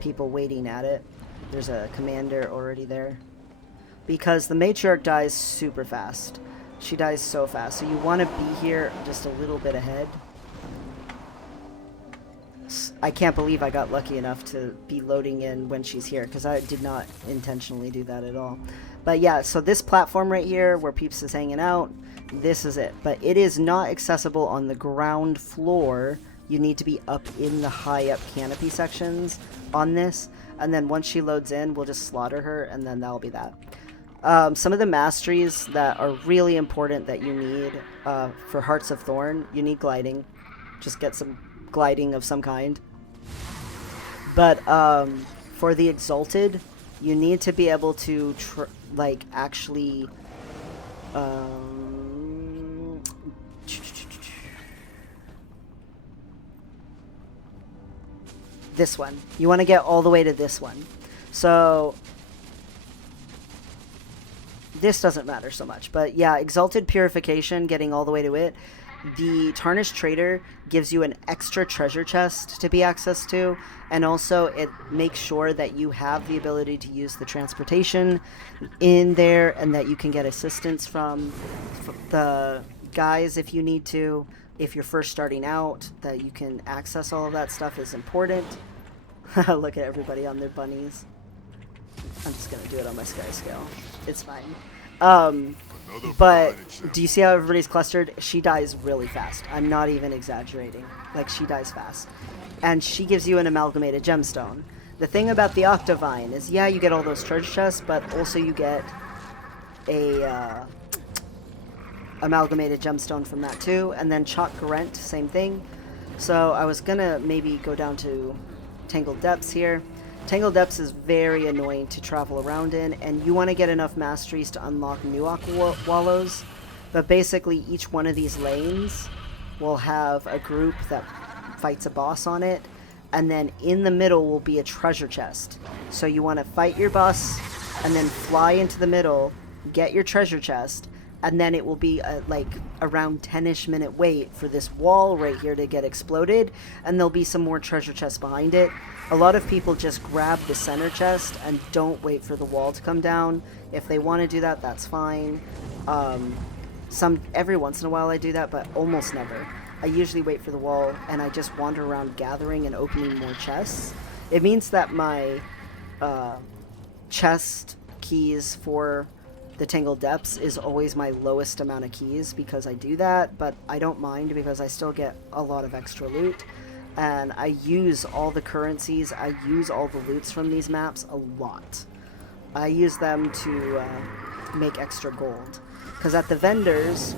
people waiting at it. There's a commander already there. Because the Matriarch dies super fast. She dies so fast. So you want to be here just a little bit ahead. I can't believe I got lucky enough to be loading in when she's here, because I did not intentionally do that at all. But yeah, so this platform right here where Peeps is hanging out, this is it. But it is not accessible on the ground floor. You need to be up in the high up canopy sections on this. And then once she loads in, we'll just slaughter her, and then that'll be that. Some of the masteries that are really important that you need for Hearts of Thorn, you need gliding. Just get some gliding of some kind. But for the Exalted, you need to be able to like actually this one. You want to get all the way to this one. So this doesn't matter so much, but yeah, Exalted Purification, getting all the way to it. The Tarnished Trader gives you an extra treasure chest to be access to, and also it makes sure that you have the ability to use the transportation in there, and that you can get assistance from the guys if you need to. If you're first starting out, that you can access all of that stuff is important. Look at everybody on their bunnies. I'm just gonna do it on my sky scale. It's fine. But do you see how everybody's clustered? She dies really fast. I'm not even exaggerating. Like, she dies fast. And she gives you an amalgamated gemstone. The thing about the Octavine is, yeah, you get all those treasure chests, but also you get a amalgamated gemstone from that too. And then Chot Garent, same thing. So I was gonna maybe go down to Tangled Depths here. Tangled Depths is very annoying to travel around in, and you want to get enough masteries to unlock new Aqua Wallows. But basically, each one of these lanes will have a group that fights a boss on it, and then in the middle will be a treasure chest. So you want to fight your boss, and then fly into the middle, get your treasure chest, and then it will be like around 10-ish minute wait for this wall right here to get exploded, and there'll be some more treasure chests behind it. A lot of people just grab the center chest and don't wait for the wall to come down. If they want to do that, that's fine. Every once in a while I do that, but almost never. I usually wait for the wall, and I just wander around gathering and opening more chests. It means that my chest keys for the Tangled Depths is always my lowest amount of keys because I do that, but I don't mind because I still get a lot of extra loot. And I use all the currencies, I use all the loots from these maps a lot. I use them to make extra gold. Because at the vendors,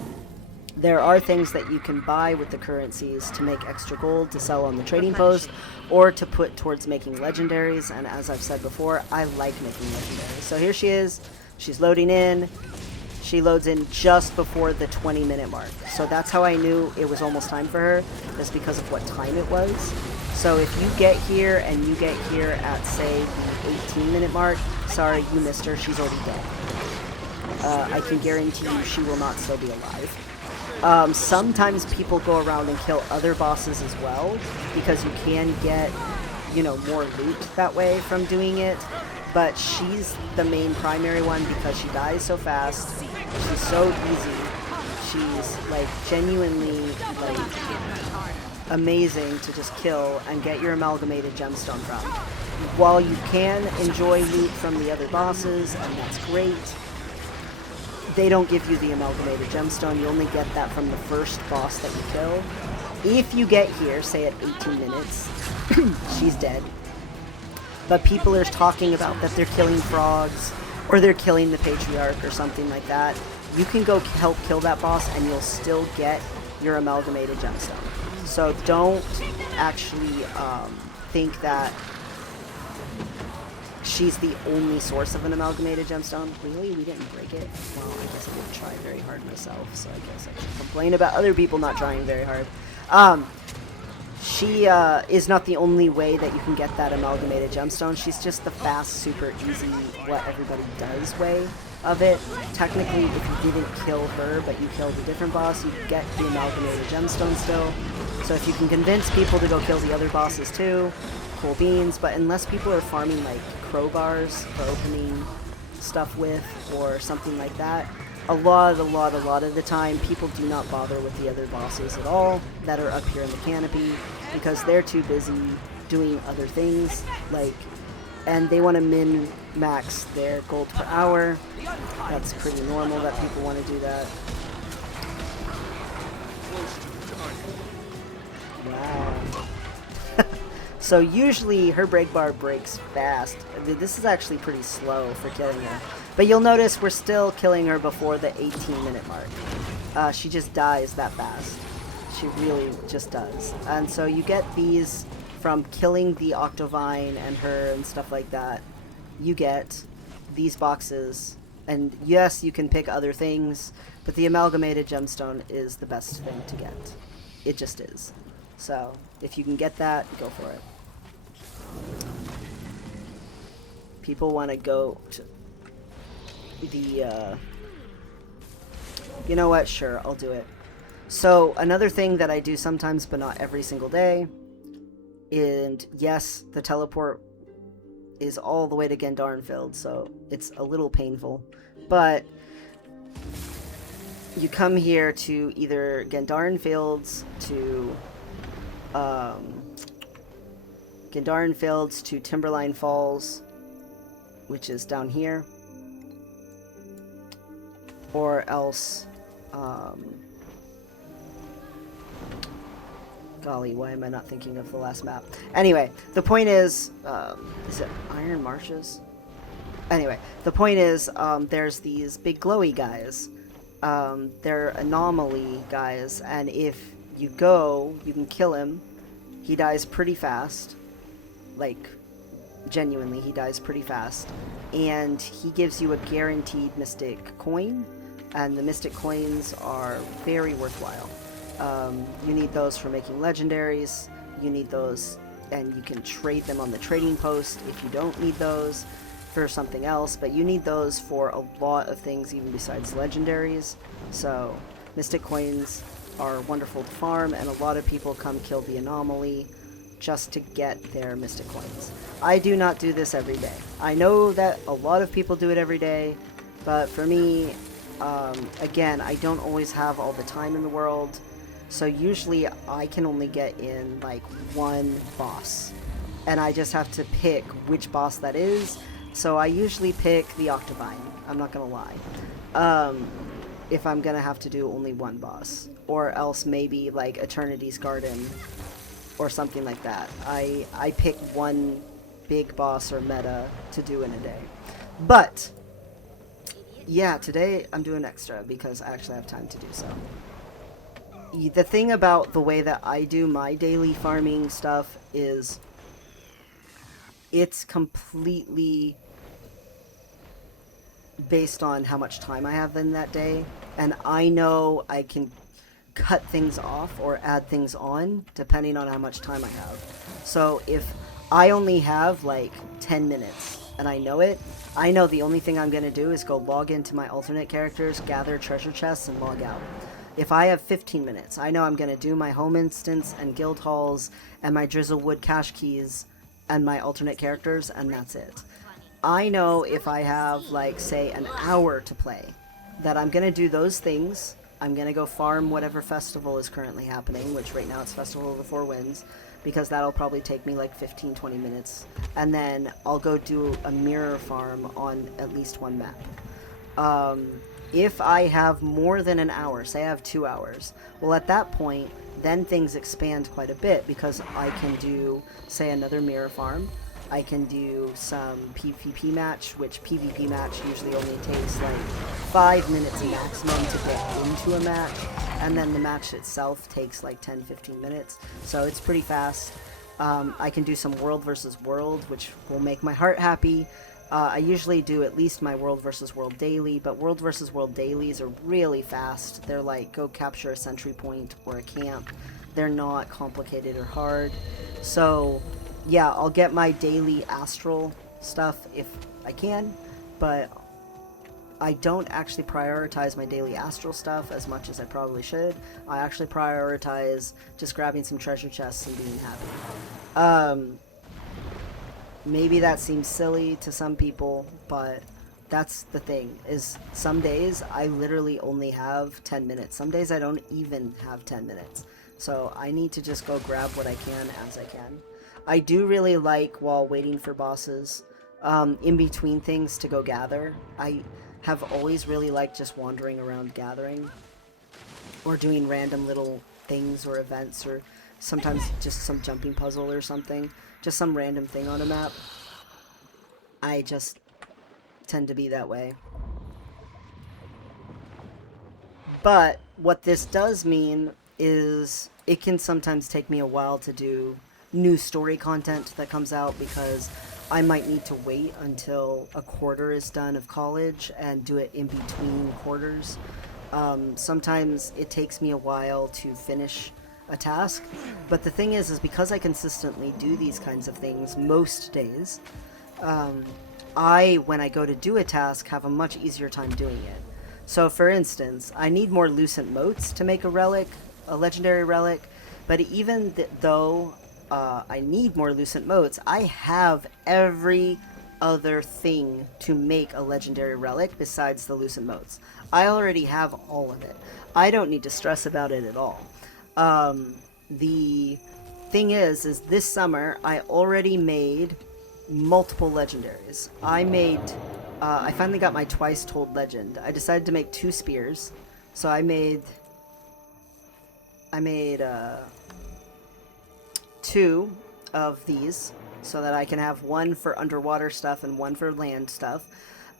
there are things that you can buy with the currencies to make extra gold to sell on the trading post, or to put towards making legendaries. And as I've said before, I like making legendaries. So here she is, she's loading in. She loads in just before the 20-minute mark. So that's how I knew it was almost time for her, is because of what time it was. So if you get here and you get here at, say, the 18-minute mark, sorry, you missed her, she's already dead. I can guarantee you she will not still be alive. Sometimes people go around and kill other bosses as well, because you can get, you know, more loot that way from doing it. But she's the main primary one because she dies so fast. She's so easy. She's like genuinely like amazing to just kill and get your amalgamated gemstone from. While you can enjoy loot from the other bosses, and that's great, they don't give you the amalgamated gemstone. You only get that from the first boss that you kill. If you get here, say at 18 minutes, she's dead. But people are talking about that they're killing frogs, or they're killing the Patriarch or something like that. You can go help kill that boss and you'll still get your amalgamated gemstone. So don't actually think that she's the only source of an amalgamated gemstone. Really? We didn't break it? Well, I guess I didn't try very hard myself, so I guess I can complain about other people not trying very hard. She is not the only way that you can get that amalgamated gemstone. She's just the fast, super easy, what everybody does way of it. Technically, if you didn't kill her, but you killed a different boss, you get the amalgamated gemstone still. So if you can convince people to go kill the other bosses too, cool beans. But unless people are farming like crowbars for opening stuff with, or something like that, a lot of the time, people do not bother with the other bosses at all that are up here in the canopy, because they're too busy doing other things, like, and they want to min-max their gold per hour. That's pretty normal that people want to do that. Wow. So usually her break bar breaks fast. This is actually pretty slow for killing her. But you'll notice we're still killing her before the 18-minute mark. She just dies that fast. She really just does. And so you get these from killing the Octovine and her and stuff like that. You get these boxes, and yes, you can pick other things, but the amalgamated gemstone is the best thing to get. It just is. So if you can get that, go for it. People want to go to the you know what, sure, I'll do it. So another thing that I do sometimes but not every single day, and yes, the teleport is all the way to Gendarnfield, so it's a little painful, but you come here to either Gendarnfields to Timberline Falls, which is down here, or else golly, why am I not thinking of the last map? Anyway, the point is it Iron Marshes? Anyway, the point is, there's these big glowy guys. They're anomaly guys, and if you go, you can kill him. He dies pretty fast. Like, genuinely, he dies pretty fast. And he gives you a guaranteed Mystic Coin, and the Mystic Coins are very worthwhile. You need those for making legendaries. You need those, and you can trade them on the trading post if you don't need those for something else, but you need those for a lot of things even besides legendaries. So Mystic Coins are wonderful to farm, and a lot of people come kill the anomaly just to get their Mystic Coins. I do not do this every day. I know that a lot of people do it every day, but for me, again, I don't always have all the time in the world, so usually I can only get in like one boss, and I just have to pick which boss that is. So I usually pick the Octovine, I'm not gonna lie, if I'm gonna have to do only one boss, or else maybe like Eternity's Garden or something like that. I pick one big boss or meta to do in a day. But yeah, today I'm doing extra because I actually have time to do so. The thing about the way that I do my daily farming stuff is it's completely based on how much time I have in that day, and I know I can cut things off or add things on depending on how much time I have. So if I only have like 10 minutes and I know it, I know the only thing I'm going to do is go log into my alternate characters, gather treasure chests, and log out. If I have 15 minutes, I know I'm going to do my home instance and guild halls and my Drizzlewood cache keys and my alternate characters, and that's it. I know if I have, like, say, an hour to play, that I'm going to do those things. I'm going to go farm whatever festival is currently happening, which right now it's Festival of the Four Winds, because that'll probably take me like 15-20 minutes. And then I'll go do a mirror farm on at least one map. If I have more than an hour, say I have 2 hours, well, at that point, then things expand quite a bit, because I can do, say, another mirror farm. I can do some PvP match, which PvP match usually only takes like 5 minutes maximum to get into a match, and then the match itself takes like 10-15 minutes, so it's pretty fast. I can do some World versus World, which will make my heart happy. I usually do at least my World versus World daily, but World versus World dailies are really fast. They're like, go capture a sentry point or a camp. They're not complicated or hard. So yeah, I'll get my daily astral stuff if I can, but I don't actually prioritize my daily astral stuff as much as I probably should. I actually prioritize just grabbing some treasure chests and being happy. Maybe that seems silly to some people, but that's the thing, is some days I literally only have 10 minutes. Some days I don't even have 10 minutes. So I need to just go grab what I can as I can. I do really like, while waiting for bosses, in between things to go gather. I have always really liked just wandering around gathering, or doing random little things or events, or sometimes just some jumping puzzle or something. Just some random thing on a map. I just tend to be that way. But what this does mean is it can sometimes take me a while to do new story content that comes out because I might need to wait until a quarter is done of college and do it in between quarters. Sometimes it takes me a while to finish a task, but the thing is because I consistently do these kinds of things most days, when I go to do a task, have a much easier time doing it. So for instance, I need more Lucent Motes to make a relic, a legendary relic, but even though I need more Lucent Motes, I have every other thing to make a legendary relic besides the Lucent Motes. I already have all of it. I don't need to stress about it at all. The thing is this summer I already made multiple legendaries. I finally got my Twice Told Legend. I decided to make 2 spears, so I made 2 of these so that I can have one for underwater stuff and one for land stuff.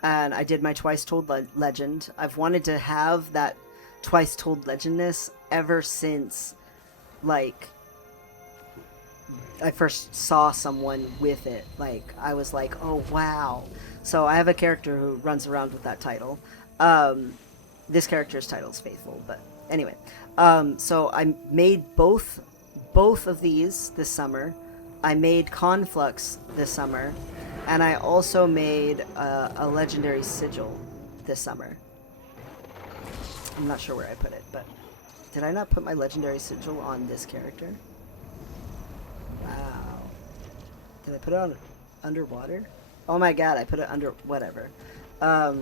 And I did my Twice Told Legend. I've wanted to have that Twice Told Legendness ever since, like, I first saw someone with it. Like, I was like, oh wow. So I have a character who runs around with that title. This character's title is Faithful, but anyway. So I made both of these this summer. I made Conflux this summer, and I also made a legendary sigil this summer. I'm not sure where I put it, but did I not put my legendary sigil on this character? Wow. Did I put it on underwater? Oh my god, I put it under whatever. I'll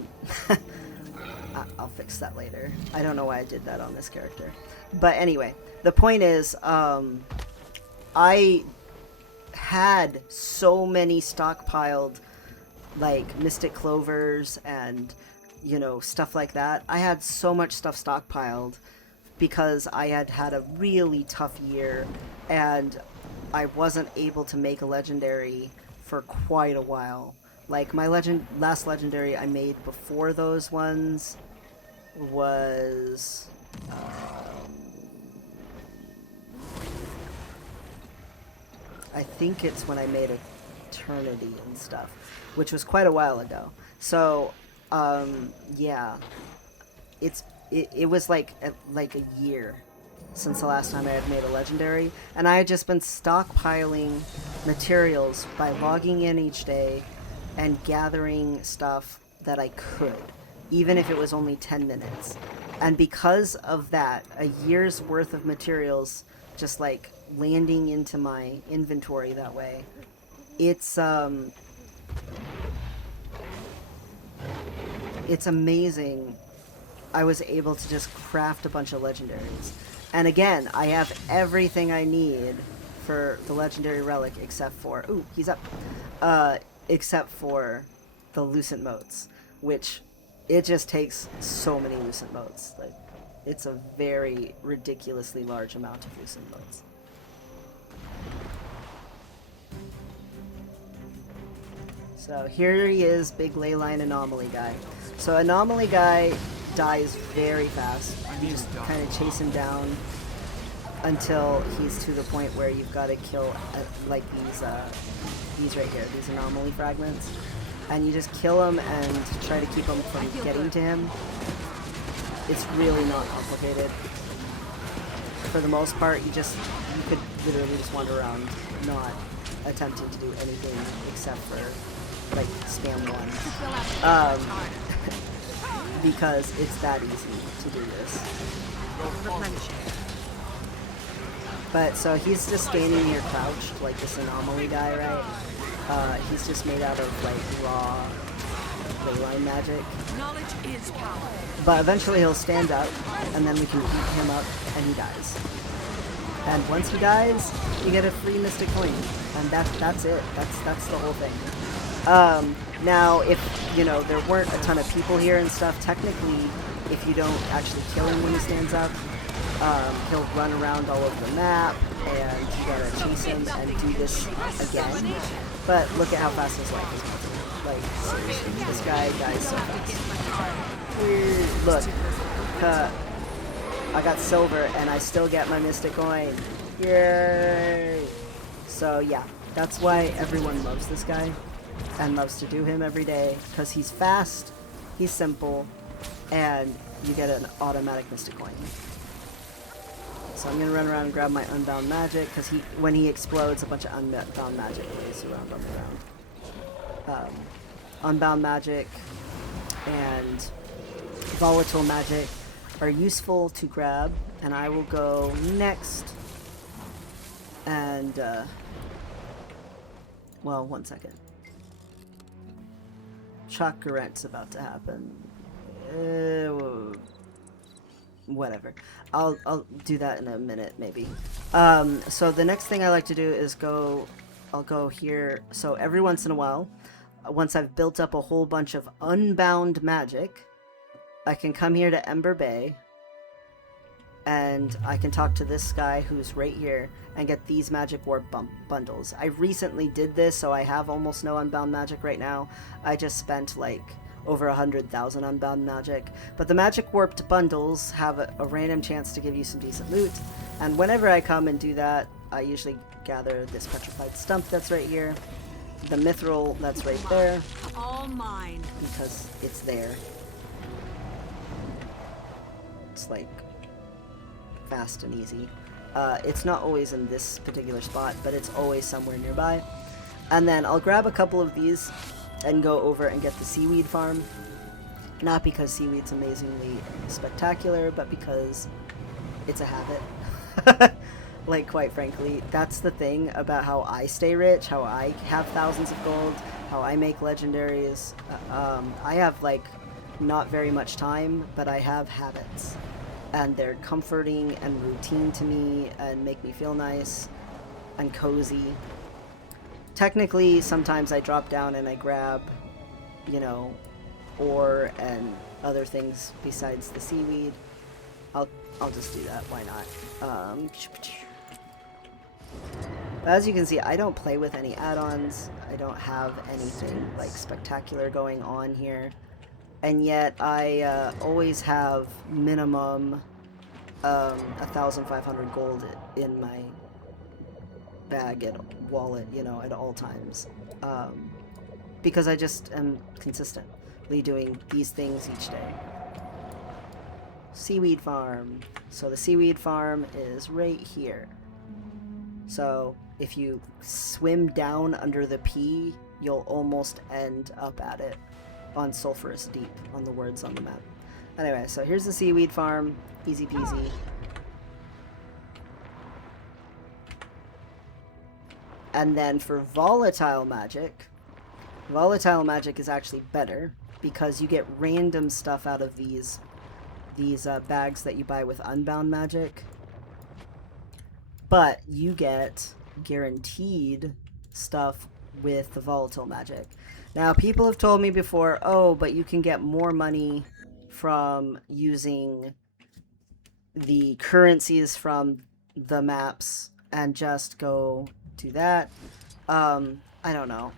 fix that later. I don't know why I did that on this character. But anyway, the point is, I had so many stockpiled, like, Mystic Clovers and, you know, stuff like that. I had so much stuff stockpiled because I had had a really tough year and I wasn't able to make a legendary for quite a while. Like, my last legendary I made before those ones was I think it's when I made Eternity and stuff, which was quite a while ago. So yeah, it was like a year since the last time I had made a legendary, and I had just been stockpiling materials by logging in each day and gathering stuff that I could, even if it was only 10 minutes. And because of that, a year's worth of materials just like landing into my inventory that way, it's amazing. I was able to just craft a bunch of legendaries. And again, I have everything I need for the legendary relic except for... Ooh, he's up. Except for the Lucent Motes, which it just takes so many Lucent Motes. Like, it's a very ridiculously large amount of Lucent Motes. So here he is, big leyline anomaly guy. So anomaly guy dies very fast. You just kind of chase him down until he's to the point where you've got to kill like these right here, these anomaly fragments, and you just kill him and try to keep him from getting to him. It's really not complicated. For the most part, you could literally just wander around not attempting to do anything except for like spam one. Because it's that easy to do this. But so he's just standing here crouched like this anomaly guy, right? He's just made out of like raw leyline magic. Knowledge is power. But eventually he'll stand up, and then we can beat him up, and he dies. And once he dies, you get a free Mystic Coin, and that's it. That's the whole thing. Now, if, you know, there weren't a ton of people here and stuff, technically, if you don't actually kill him when he stands up, he'll run around all over the map, and you gotta chase him and do this again. But look at how fast his life is moving. Like, seriously, this guy dies so fast. Look, I got silver, and I still get my mystic coin. Yay! So yeah, that's why everyone loves this guy and loves to do him every day, because he's fast, he's simple, and you get an automatic mystic coin. So I'm gonna run around and grab my unbound magic, because when he explodes, a bunch of unbound magic goes around on the ground. Unbound magic and volatile magic are useful to grab, and I will go next. And well, one second. Chakrent's about to happen. Whatever. I'll do that in a minute, maybe. So the next thing I like to do is I'll go here. So every once in a while, once I've built up a whole bunch of unbound magic, I can come here to Ember Bay, and I can talk to this guy who's right here and get these magic warp bundles. I recently did this, so I have almost no unbound magic right now. I just spent like over 100,000 unbound magic. But the magic warped bundles have a random chance to give you some decent loot, and whenever I come and do that, I usually gather this petrified stump that's right here, the mithril that's right there, All mine. because it's there. It's like fast and easy. It's not always in this particular spot, but it's always somewhere nearby. And then I'll grab a couple of these and go over and get the seaweed farm. Not because seaweed's amazingly spectacular, but because it's a habit. Like, quite frankly, that's the thing about how I stay rich, how I have thousands of gold, how I make legendaries. I have, like, not very much time, but I have habits. And they're comforting and routine to me and make me feel nice and cozy. Technically, sometimes I drop down and I grab, you know, ore and other things besides the seaweed. I'll just do that, why not? As you can see, I don't play with any add-ons. I don't have anything like spectacular going on here. And yet I always have minimum 1,500 gold in my bag and wallet, you know, at all times. Because I just am consistently doing these things each day. Seaweed farm. So the seaweed farm is right here. So if you swim down under the P, you'll almost end up at it on Sulphurous Deep, on the words on the map. Anyway, so here's the seaweed farm. Easy peasy. And then for volatile magic is actually better because you get random stuff out of these bags that you buy with unbound magic, but you get guaranteed stuff with the volatile magic. Now, people have told me before, oh, but you can get more money from using the currencies from the maps and just go do that. I don't know.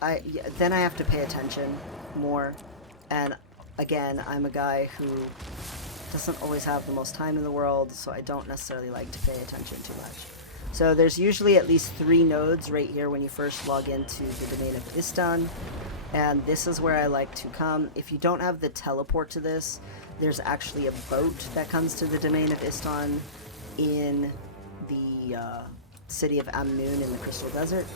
Then I have to pay attention more. And again, I'm a guy who doesn't always have the most time in the world, so I don't necessarily like to pay attention too much. So there's usually at least 3 nodes right here when you first log into the Domain of Istan, and this is where I like to come. If you don't have the teleport to this, there's actually a boat that comes to the Domain of Istan in the city of Amnoon in the Crystal Desert.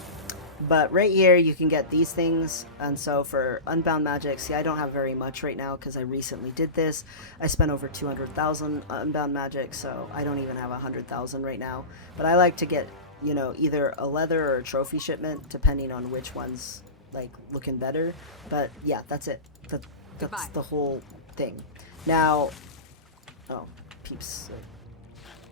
But right here you can get these things, and so for unbound magic, see, I don't have very much right now because I recently did this. I spent over 200,000 unbound magic, so I don't even have 100,000 right now. But I like to get, you know, either a leather or a trophy shipment, depending on which one's like looking better. But yeah, that's it. That's the whole thing. Now, oh, peeps.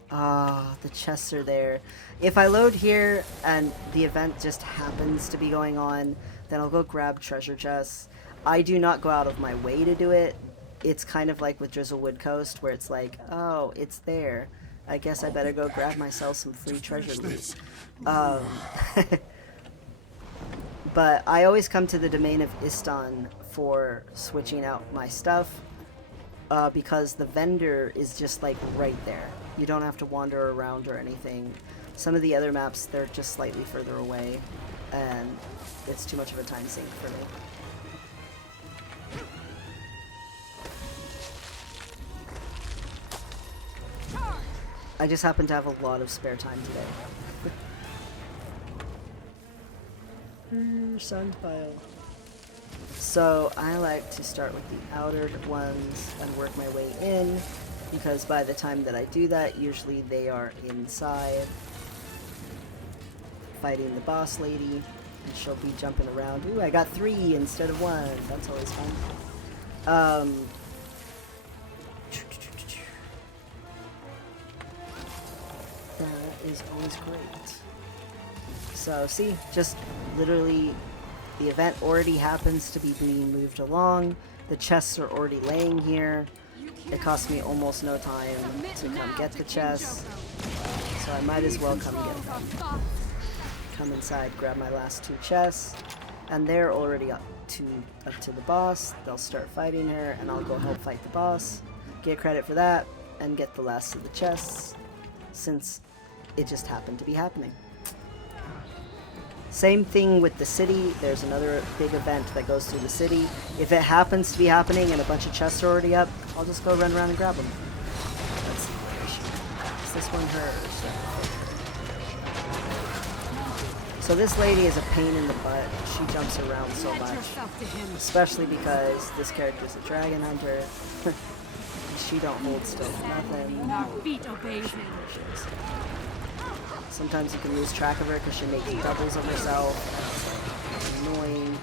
The chests are there. If I load here and the event just happens to be going on, then I'll go grab treasure chests. I do not go out of my way to do it. It's kind of like with Drizzlewood Coast, where it's like, oh, it's there. I guess I better go grab myself some free treasure loot. But I always come to the Domain of Istan for switching out my stuff. because the vendor is just like right there. You don't have to wander around or anything. Some of the other maps, they're just slightly further away, and it's too much of a time sink for me. I just happen to have a lot of spare time today. Sunpile. So I like to start with the outer ones and work my way in, because by the time that I do that, usually they are inside fighting the boss lady, and she'll be jumping around. Ooh, I got 3 instead of 1. That's always fun. That is always great. So see, just literally the event already happens to be being moved along. The chests are already laying here. It cost me almost no time to come get the chests, so I might as well come get them. Come inside, grab my last 2 chests, and they're already up to the boss. They'll start fighting her, and I'll go help fight the boss, get credit for that, and get the last of the chests, since it just happened to be happening. Same thing with the city. There's another big event that goes through the city. If it happens to be happening and a bunch of chests are already up, I'll just go run around and grab them. Let's see. Is this one hers? So this lady is a pain in the butt. She jumps around so much. Especially because this character's a dragon hunter. She don't hold still for nothing. Our feet obey him. Sometimes you can lose track of her because she makes doubles of herself. That's annoying.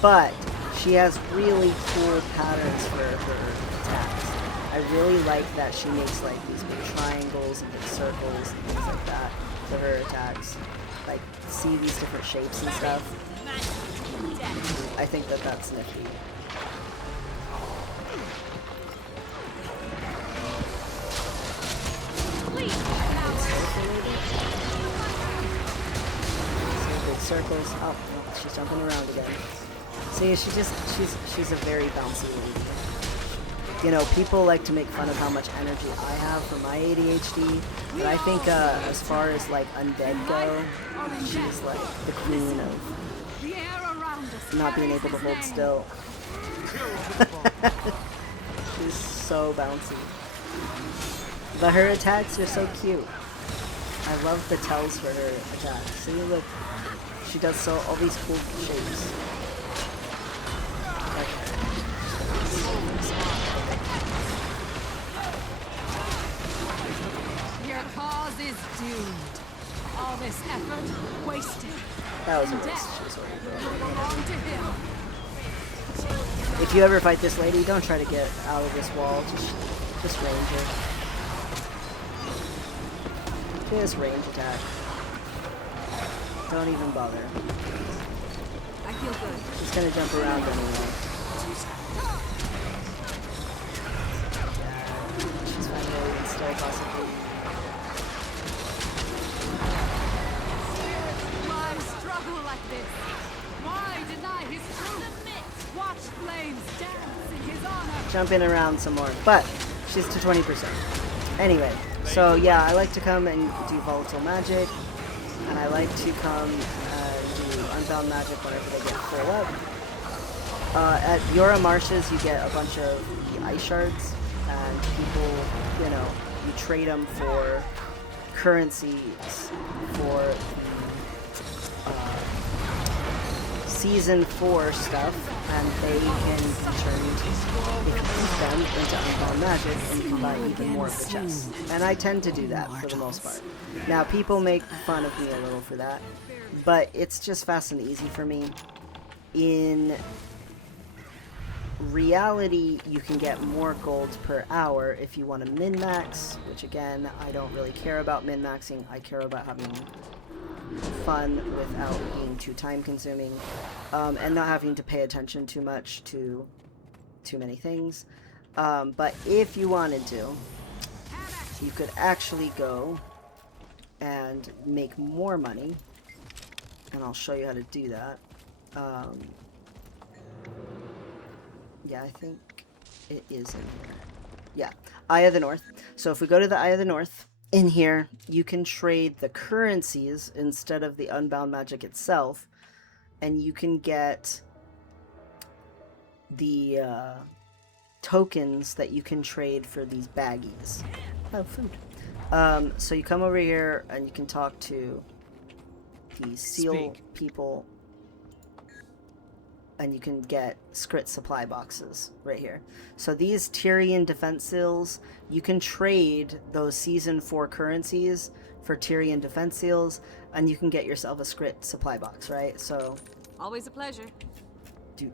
But she has really cool patterns for her attacks. I really like that she makes like these big triangles and big circles and things like that for her attacks. Like, see these different shapes and stuff. I think that that's nifty. Circles. Oh, she's jumping around again. See, she's a very bouncy lady. You know, people like to make fun of how much energy I have for my ADHD, but I think as far as like undead go, she's like the queen of not being able to hold still. She's so bouncy. But her attacks are so cute. I love the tells for her attacks. See, look. She does all these cool shapes. Your cause is doomed. All this effort wasted. That was a waste. She was already broken. If you ever fight this lady, don't try to get out of this wall. Just range her. Just range attack. Don't even bother. I feel good. She's gonna jump around anyway. She's fine holding still, possibly. Why struggle like this? Why deny his truth? Watch flames dance in his honor. Jumping around some more, but she's to 20%. Anyway, so yeah, I like to come and do volatile magic. And I like to come and do Unbound Magic whenever they get full up. At Yora Marshes, you get a bunch of the ice shards, and people, you know, you trade them for currencies for Season 4 stuff, and they can be turned, if you use them, into Unbound Magic, and you can buy even more of the chests. And I tend to do that for the most part. Now, people make fun of me a little for that, but it's just fast and easy for me. In reality, you can get more gold per hour if you want to min-max, which again, I don't really care about min-maxing. I care about having fun without being too time-consuming, and not having to pay attention too much to too many things. But if you wanted to, you could actually go and make more money, and I'll show you how to do that. Yeah, I think it is in here. Yeah, Eye of the North. So if we go to the Eye of the North, in here, you can trade the currencies instead of the Unbound Magic itself, and you can get the tokens that you can trade for these baggies. Oh, food. So you come over here and you can talk to the seal people, and you can get Skrit supply boxes right here. So these Tyrian defense seals, you can trade those season 4 currencies for Tyrian defense seals, and you can get yourself a Skrit supply box, right? So Always a pleasure.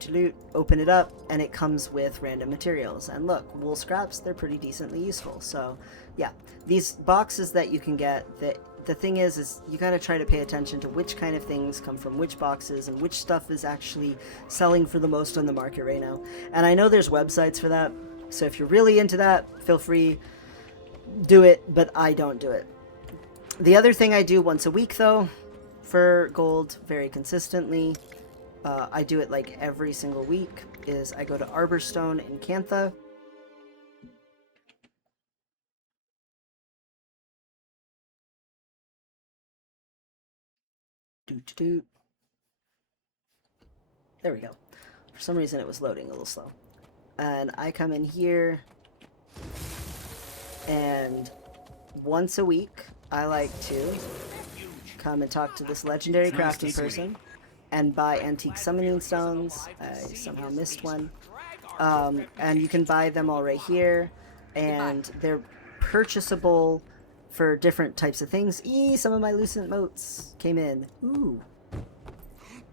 loot, open it up, and it comes with random materials. And look, wool scraps, they're pretty decently useful. So yeah, these boxes that you can get, the thing is you gotta try to pay attention to which kind of things come from which boxes and which stuff is actually selling for the most on the market right now. And I know there's websites for that, so if you're really into that, feel free, do it, but I don't do it. The other thing I do once a week though, for gold, very consistently, I do it like every single week, is I go to Arborstone in Cantha. There we go. For some reason it was loading a little slow. And I come in here, and once a week I like to come and talk to this legendary crafting person and buy antique summoning stones. I somehow missed one. And you can buy them all right here, and they're purchasable for different types of things. Some of my Lucent motes came in. Ooh.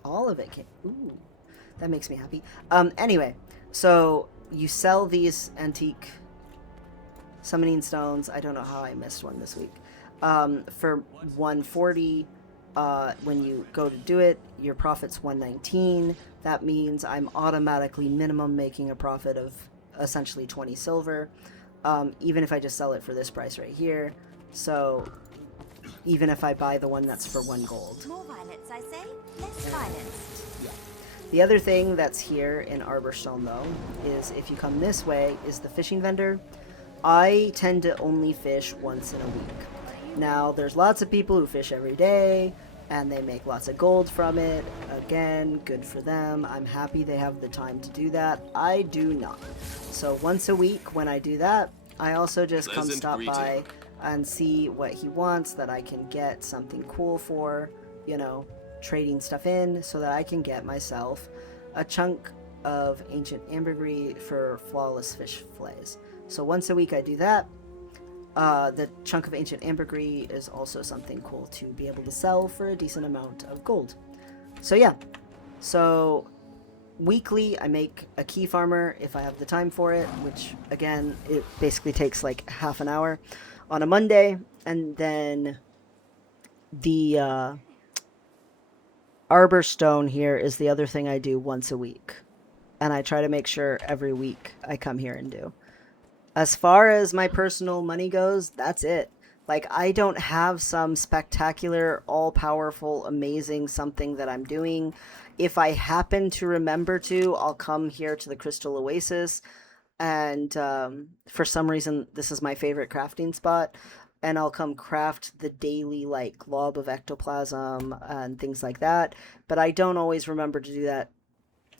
All of it came. Ooh. That makes me happy. Anyway, so you sell these antique summoning stones. I don't know how I missed one this week. For 140, when you go to do it, your profit's 119. That means I'm automatically minimum making a profit of essentially 20 silver, even if I just sell it for this price right here. So even if I buy the one that's for 1 gold. More violence, I say, less violence. Yeah. The other thing that's here in Arborstone though is if you come this way is the fishing vendor. I tend to only fish once in a week. Now there's lots of people who fish every day and they make lots of gold from it. Again, good for them. I'm happy they have the time to do that. I do not. So once a week when I do that, I also just come stop by and see what he wants that I can get something cool for, you know, trading stuff in so that I can get myself a chunk of ancient ambergris for flawless fish fillets. So once a week I do that. The chunk of ancient ambergris is also something cool to be able to sell for a decent amount of gold. So yeah, so weekly I make a key farmer if I have the time for it, which again, it basically takes like half an hour on a Monday. And then the Arborstone here is the other thing I do once a week. And I try to make sure every week I come here and do. As far as my personal money goes, that's it. Like, I don't have some spectacular, all-powerful, amazing something that I'm doing. If I happen to remember to, I'll come here to the Crystal Oasis. And for some reason, this is my favorite crafting spot. And I'll come craft the daily, like, glob of ectoplasm and things like that. But I don't always remember to do that.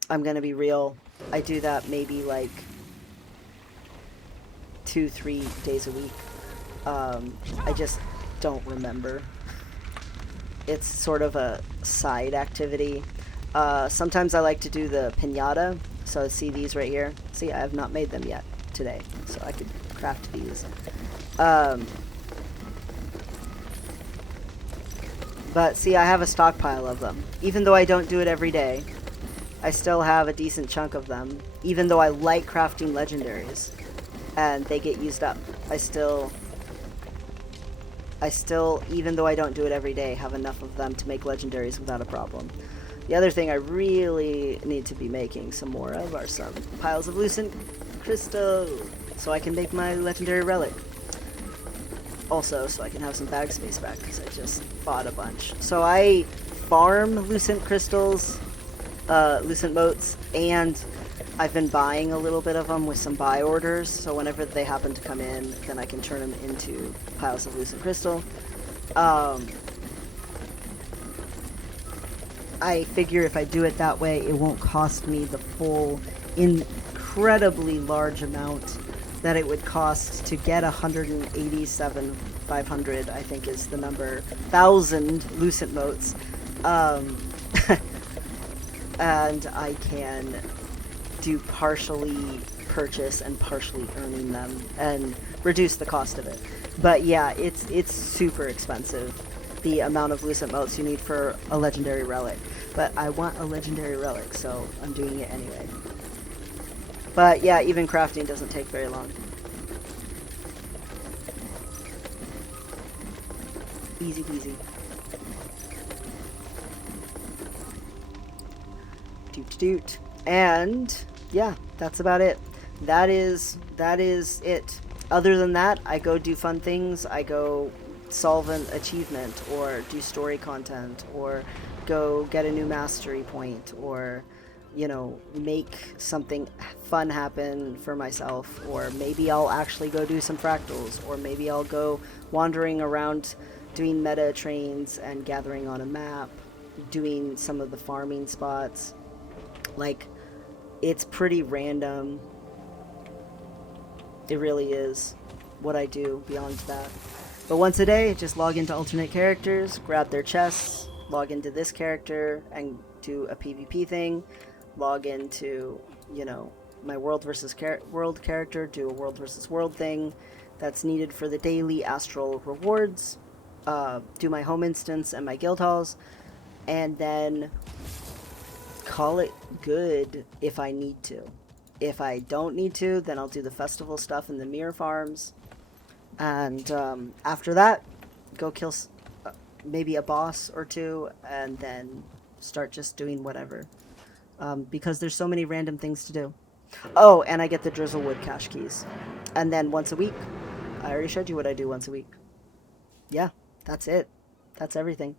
I'm going to be real. I do that maybe, like, 2-3 days a week. I just don't remember. It's sort of a side activity. Sometimes I like to do the piñata. So see these right here? See, I have not made them yet today. So I could craft these. But see, I have a stockpile of them. Even though I don't do it every day, I still have a decent chunk of them. Even though I like crafting legendaries. And they get used up. I still, even though I don't do it every day, have enough of them to make legendaries without a problem. The other thing I really need to be making some more of are some piles of Lucent Crystal, so I can make my legendary relic. Also, so I can have some bag space back, because I just bought a bunch. So I farm Lucent Crystals, Lucent Motes, and I've been buying a little bit of them with some buy orders, so whenever they happen to come in, then I can turn them into piles of lucent crystal. I figure if I do it that way, it won't cost me the full incredibly large amount that it would cost to get 187,500, I think is the number, 1,000 lucent motes. And I can do partially purchase and partially earning them and reduce the cost of it. But yeah, it's super expensive, the amount of lucent motes you need for a legendary relic. But I want a legendary relic, so I'm doing it anyway. But yeah, even crafting doesn't take very long. Easy peasy. Doot doot. And yeah, that's about it. That is it. Other than that, I go do fun things. I go solve an achievement, or do story content, or go get a new mastery point, or, you know, make something fun happen for myself, or maybe I'll actually go do some fractals, or maybe I'll go wandering around doing meta trains and gathering on a map, doing some of the farming spots. Like, it's pretty random. It really is what I do beyond that. But once a day, just log into alternate characters, grab their chests, log into this character and do a PvP thing, log into, you know, my world versus world character, do a world versus world thing that's needed for the daily astral rewards, do my home instance and my guild halls, and then call it good if I need to. If I don't need to, then I'll do the festival stuff in the mirror farms. And after that, go kill maybe a boss or two, and then start just doing whatever. Because there's so many random things to do. Oh, and I get the Drizzlewood cache keys. And then once a week, I already showed you what I do once a week. Yeah, that's it. That's everything.